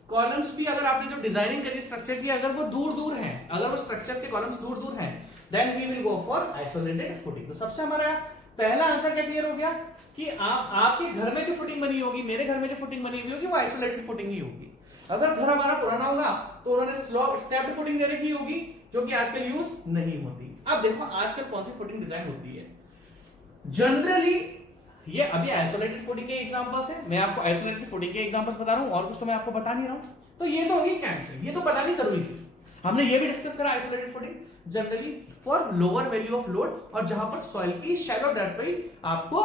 कॉलम्स भी, अगर आपने जो डिजाइनिंग करी स्ट्रक्चर की, अगर वो दूर दूर हैं, अगर वो स्ट्रक्चर के कॉलम्स दूर दूर हैं, then we will go for isolated footing. तो सबसे हमारा पहला आंसर क्या क्लियर हो गया कि आपके घर में जो फुटिंग बनी होगी, मेरे घर में जो फुटिंग बनी हुई होगी, वो आइसोलेटेड फुटिंग ही होगी। अगर घर हमारा पुराना होगा तो उन्होंने स्टेप्ड फुटिंग दे रखी होगी, जो कि आजकल यूज नहीं होती। अब देखो आजकल कौन सी फुटिंग डिजाइन होती है जनरली। ये अभी आइसोलेटेड फुटिंग के एग्जांपल्स है, मैं आपको आइसोलेटेड फुटिंग के एग्जांपल्स बता रहा हूं, और कुछ तो मैं आपको बता नहीं रहा हूं। तो ये तो होगी कैंसिल, ये तो बतानी जरूरी थी। हमने ये भी डिस्कस करा isolated footing generally for lower value of load, और जहां पर सॉइल की शैलो डेप्थ पे आपको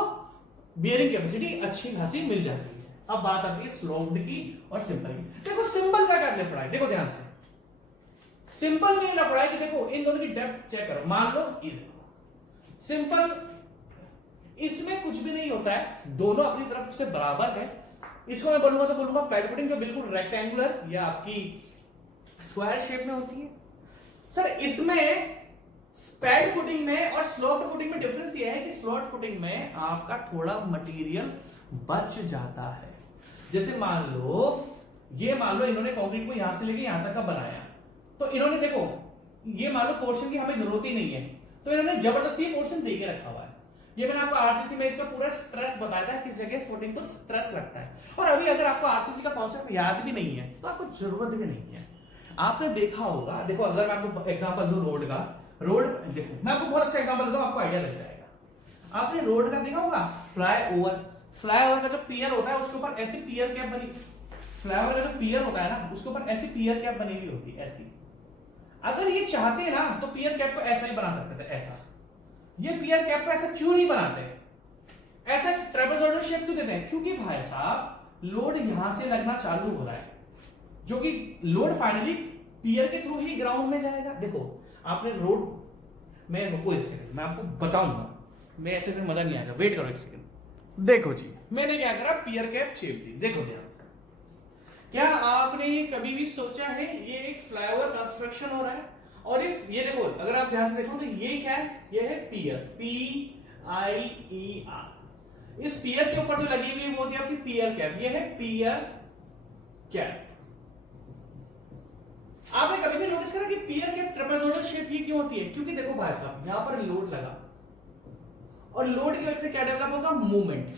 बियरिंग कैपेसिटी अच्छी खासी मिल जाती है। अब बात आती है स्लोप्ड की और सिंपल की। देखो सिंपल का क्या लफड़ा है, देखो ध्यान से। सिंपल में लफड़ा है कि देखो इन दोनों की डेप्थ चेक करो। मान लो ये देखो सिंपल, इसमें कुछ भी नहीं होता है, दोनों अपनी तरफ से बराबर है। इसको मैं बोलूंगा तो बोलूंगा पैड फुटिंग, जो बिल्कुल रेक्टेंगुलर या आपकी स्क्वायर शेप में होती है। सर इसमें पैड फुटिंग में और स्लोप्ड फुटिंग में डिफरेंस ये है कि स्लोप्ड फुटिंग में आपका थोड़ा मटेरियल बच जाता है। जैसे मान लो इन्होंने कंक्रीट को यहां से लेके यहां तक का बनाया, तो इन्होंने देखो ये मान लो पोर्शन की हमें जरूरत ही नहीं है, तो इन्होंने जबरदस्ती पोर्शन दे के रखा हुआ है। ये मैंने आपको आरसीसी में इसका पूरा स्ट्रेस बताया था, किस जगह फुटिंग को स्ट्रेस लगता है। और अभी अगर आपको आरसीसी का कॉन्सेप्ट याद भी नहीं है तो आपको जरूरत भी नहीं है। आपने देखा होगा, देखो अगर मैं आपको एग्जांपल दूं रोड का, रोड देखो मैं आपको बहुत अच्छा एग्जांपल देता हूं, आपको आइडिया लग जाएगा। आपने रोड का देखा होगा फ्लाईओवर का जो पियर होता है उसके ऊपर ऐसी पियर कैप बनी, फ्लाईओवर का जो पियर होता है ना उसके ऊपर ऐसी पियर कैप बनी हुई होती है ऐसी। अगर ये चाहते हैं ना तो पियर कैप को ऐसा ही बना सकते थे, ऐसा। ये पियर कैप को ऐसा क्यों नहीं बनाते? ऐसा ट्रेपेजोइडल शेप क्यों देते हैं? क्योंकि भाई साहब लोड यहां से लगना चालू हो रहा है, जो कि लोड फाइनली पियर के थ्रू ही ग्राउंड में जाएगा। देखो आपने रोड में, रुको एक सेकंड मैं आपको बताऊंगा, मैं ऐसे से मजा नहीं आएगा, वेट करो एक सेकंड। देखो जी मैंने क्या करा, पियर कैप शेप दी। देखो ध्यान से, क्या आपने कभी भी सोचा है ये एक फ्लाईओवर कंस्ट्रक्शन हो रहा है, और इफ ये देखो अगर आप ध्यान से देखो तो ये क्या है, ये है पियर, PIER। इस पियर के ऊपर जो लगी हुई वो होती है आपकी पियर कैप, ये है पियर कैप। आपने कभी भी नोटिस करा कि पियर कैप ट्रेपेजोइडल शेप ही क्यों होती है? क्योंकि देखो भाई साहब यहां पर लोड लगा और लोड की वजह से क्या डेवलप होगा, मूवमेंट।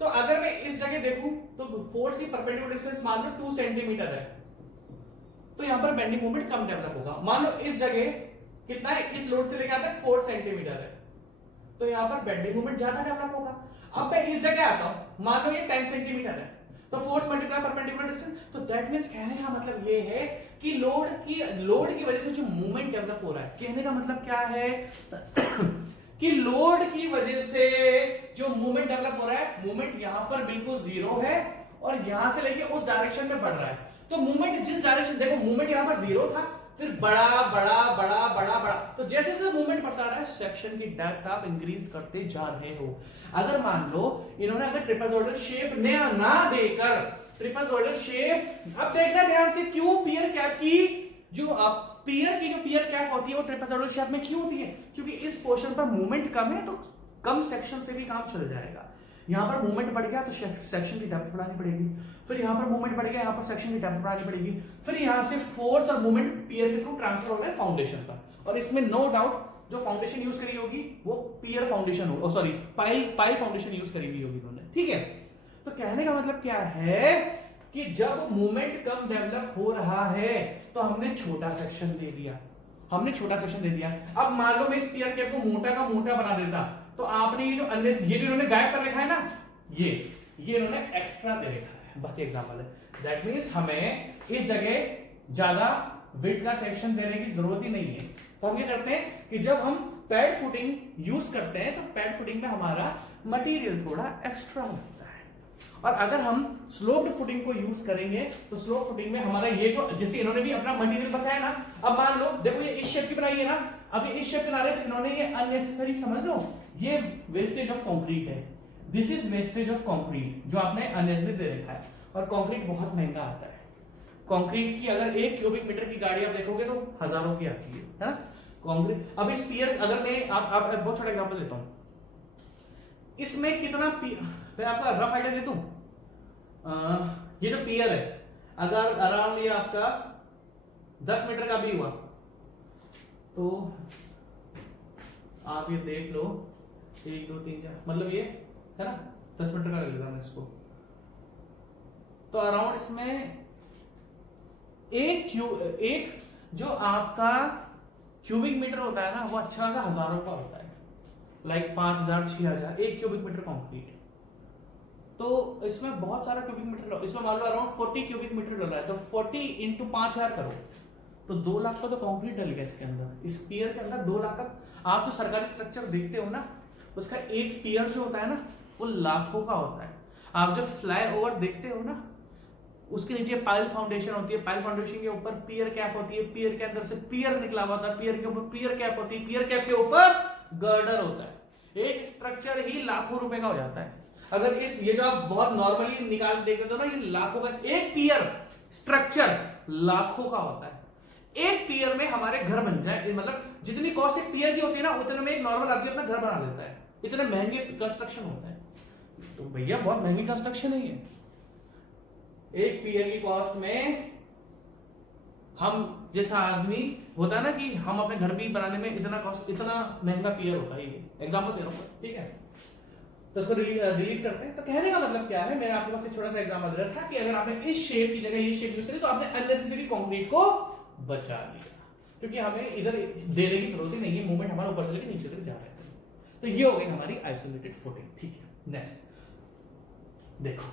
तो अगर मैं इस जगह देखूं तो फोर्स की परपेंडिकुलर डिस्टेंस मान लो 2 सेंटीमीटर है, तो यहां पर बेंडिंग मोमेंट कम डेवलप होगा। मान लो इस जगह कितना है, इस लोड से लेकर यहां तक 4 सेंटीमीटर है, तो यहां पर बेंडिंग मोमेंट ज्यादा डेवलप होगा। अब मैं इस जगह आता हूं, मान लो ये 10 सेंटीमीटर है, तो फोर्स मल्टीप्लाई परपेंडिकुलर डिस्टेंस, तो दैट मींस कहने का मतलब ये है कि लोड की वजह से जो मूवमेंट डेवलप हो रहा है, कहने का मतलब क्या है कि लोड की वजह से जो मूवमेंट डेवलप हो रहा है, मूवमेंट यहां पर बिल्कुल जीरो है और यहां से लेके उस डायरेक्शन में बढ़ रहा है। तो मूवमेंट जिस डायरेक्शन, देखो मूवमेंट यहां पर जीरो था, फिर बड़ा बड़ा बड़ा बड़ा बड़ा, तो जैसे जैसे मूवमेंट बढ़ता रहा है सेक्शन की डेप्थ आप इंक्रीज करते जा रहे हो। अगर मान लो इन्होंने अगर ट्रेपेजोइडल शेप ना देकर ट्रेपेजोइडल शेप, अब देखना ध्यान से क्यों पियर कैप की जो पियर कैप होती है वो ट्रेपेजोइडल शेप में क्यों होती है? क्योंकि इस पोर्शन पर मूवमेंट कम है, तो कम सेक्शन से भी काम चल जाएगा। यहां पर मूवमेंट बढ़ गया तो सेक्शन की डेप्थ बढ़ानी पड़ेगी, फिर यहां पर मूवमेंट बढ़ गया, यहां पर सेक्शन की डेप्थ बढ़ानी पड़ेगी, फिर यहां से फोर्स और मूवमेंट पियर के थ्रू ट्रांसफर हो रहा है फाउंडेशन पर, और इसमें नो डाउट जो फाउंडेशन यूज करी होगी वो पियर फाउंडेशन हो, सॉरी पाइल फाउंडेशन यूज करी हुई होगी उन्होंने, ठीक है। तो कहने का मतलब क्या है कि जब मूवमेंट कम डेवलप हो रहा है तो हमने छोटा सेक्शन दे दिया, अब मान लो मैं इस पियर कैप को मोटा का मोटा बना देता, तो आपने ये जो इन्होंने गायब कर रखा है ना, ये इन्होंने एक्स्ट्रा दे रखा है, बस एग्जांपल है। दैट मींस हमें इस जगह ज्यादा विड्थ का सेक्शन देने की जरूरत ही नहीं है। तो हम ये करते हैं कि जब हम पैड फुटिंग यूज करते हैं तो पैड फुटिंग में हमारा मटेरियल थोड़ा एक्स्ट्रा होता है, और अगर हम स्लोप्ड फुटिंग को यूज करेंगे तो स्लोप फुटिंग में हमारा ये जो, जैसे इन्होंने भी अपना मटेरियल बचाया ना, अब मान लो देखो ये इस शेप की बनाई है ना, अब ये इस शेप बना रहे, तो इन्होंने ये अननेसेसरी, समझ लो ये वेस्टेज ऑफ कंक्रीट है, this is wastage of concrete जो आपने अननेसेसरी दे रखा है। और कंक्रीट बहुत महंगा आता है, कंक्रीट की अगर 1 क्यूबिक मीटर की गाड़ी आप देखोगे तो हजारों की आती है ना कंक्रीट। अब इस पियर, अगर मैं आप बहुत छोटा एग्जांपल देता हूं, इसमें कितना मैं आपको रफ आइडिया दे दूं, ये जो पियर है अगर अराउंड ये आपका 10 मीटर का भी हुआ तो आप ये देख लो 1 2 3 4, मतलब ये है ना 10 मीटर का लगेगा मैं इसको, तो अराउंड इसमें एक जो आपका क्यूबिक मीटर होता है ना वो अच्छा सा हजारों का होता है, लाइक 5000 6000 1 क्यूबिक मीटर कंक्रीट। तो इसमें बहुत सारा क्यूबिक मीटर, इसमें मान लो अराउंड 40 क्यूबिक मीटर डल रहा है, तो 40 इंटू 5000 करो तो 2 लाख का तो कंक्रीट डल गया इसके अंदर, इस पियर के अंदर 2 लाख का। आप जो सरकारी स्ट्रक्चर देखते हो ना उसका एक पियर जो होता है ना वो लाखों का होता है। आप जब फ्लाई ओवर देखते हो ना उसके नीचे पाइल फाउंडेशन होती है, पाइल फाउंडेशन के ऊपर पियर कैप होती है, पियर के अंदर से पियर निकला हुआ था, पियर के ऊपर पियर कैप होती है, पियर कैप के ऊपर गर्डर होता है। एक स्ट्रक्चर ही लाखों रुपए का हो जाता है। अगर ये जो आप बहुत नॉर्मली निकाल देख रहे हो ना, ये लाखों का, एक पियर स्ट्रक्चर लाखों का होता है। एक पियर में हमारे घर बन जाए, मतलब जितनी कॉस्ट एक पियर की होती है ना उतने में एक नॉर्मल आदमी अपना घर बना लेता है, इतने महंगे कंस्ट्रक्शन होता है। तो भैया बहुत महंगी कंस्ट्रक्शन है ये, एक पियर की कॉस्ट में हम जैसा आदमी होता है ना कि हम अपने घर भी बनाने में इतना कॉस्ट, इतना महंगा पियर होता है। ये एग्जांपल दे रहा हूं बस, ठीक है। तो इसको डिलीट करते हैं। तो कहने का मतलब क्या है, मैंने आपके पास एक छोटा सा एग्जांपल दे रखा कि अगर आपने इस शेप की जगह ये शेप यूज करी तो आपने अननेसेसरी कंक्रीट को बचा लिया, क्योंकि हमें इधर देने की जरूरत ही नहीं है, मूवमेंट हमारा ऊपर से लेकर नीचे तक जा रहा है। तो ये हो गई हमारी आइसोलेटेड फुटिंग, ठीक है। नेक्स्ट देखो,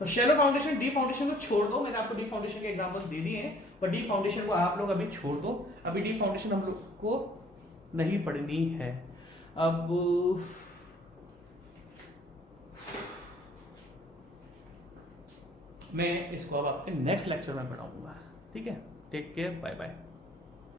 तो शैलो फाउंडेशन, डी फाउंडेशन को छोड़ दो, मैंने आपको डी फाउंडेशन के एग्जांपल्स दे दिए हैं, पर डी फाउंडेशन को आप लोग अभी छोड़ दो, अभी डी फाउंडेशन हम लोग को नहीं पढ़नी है। अब मैं इसको अब आपके नेक्स्ट लेक्चर में पढ़ाऊंगा। ठीक है, टेक केयर, बाय बाय।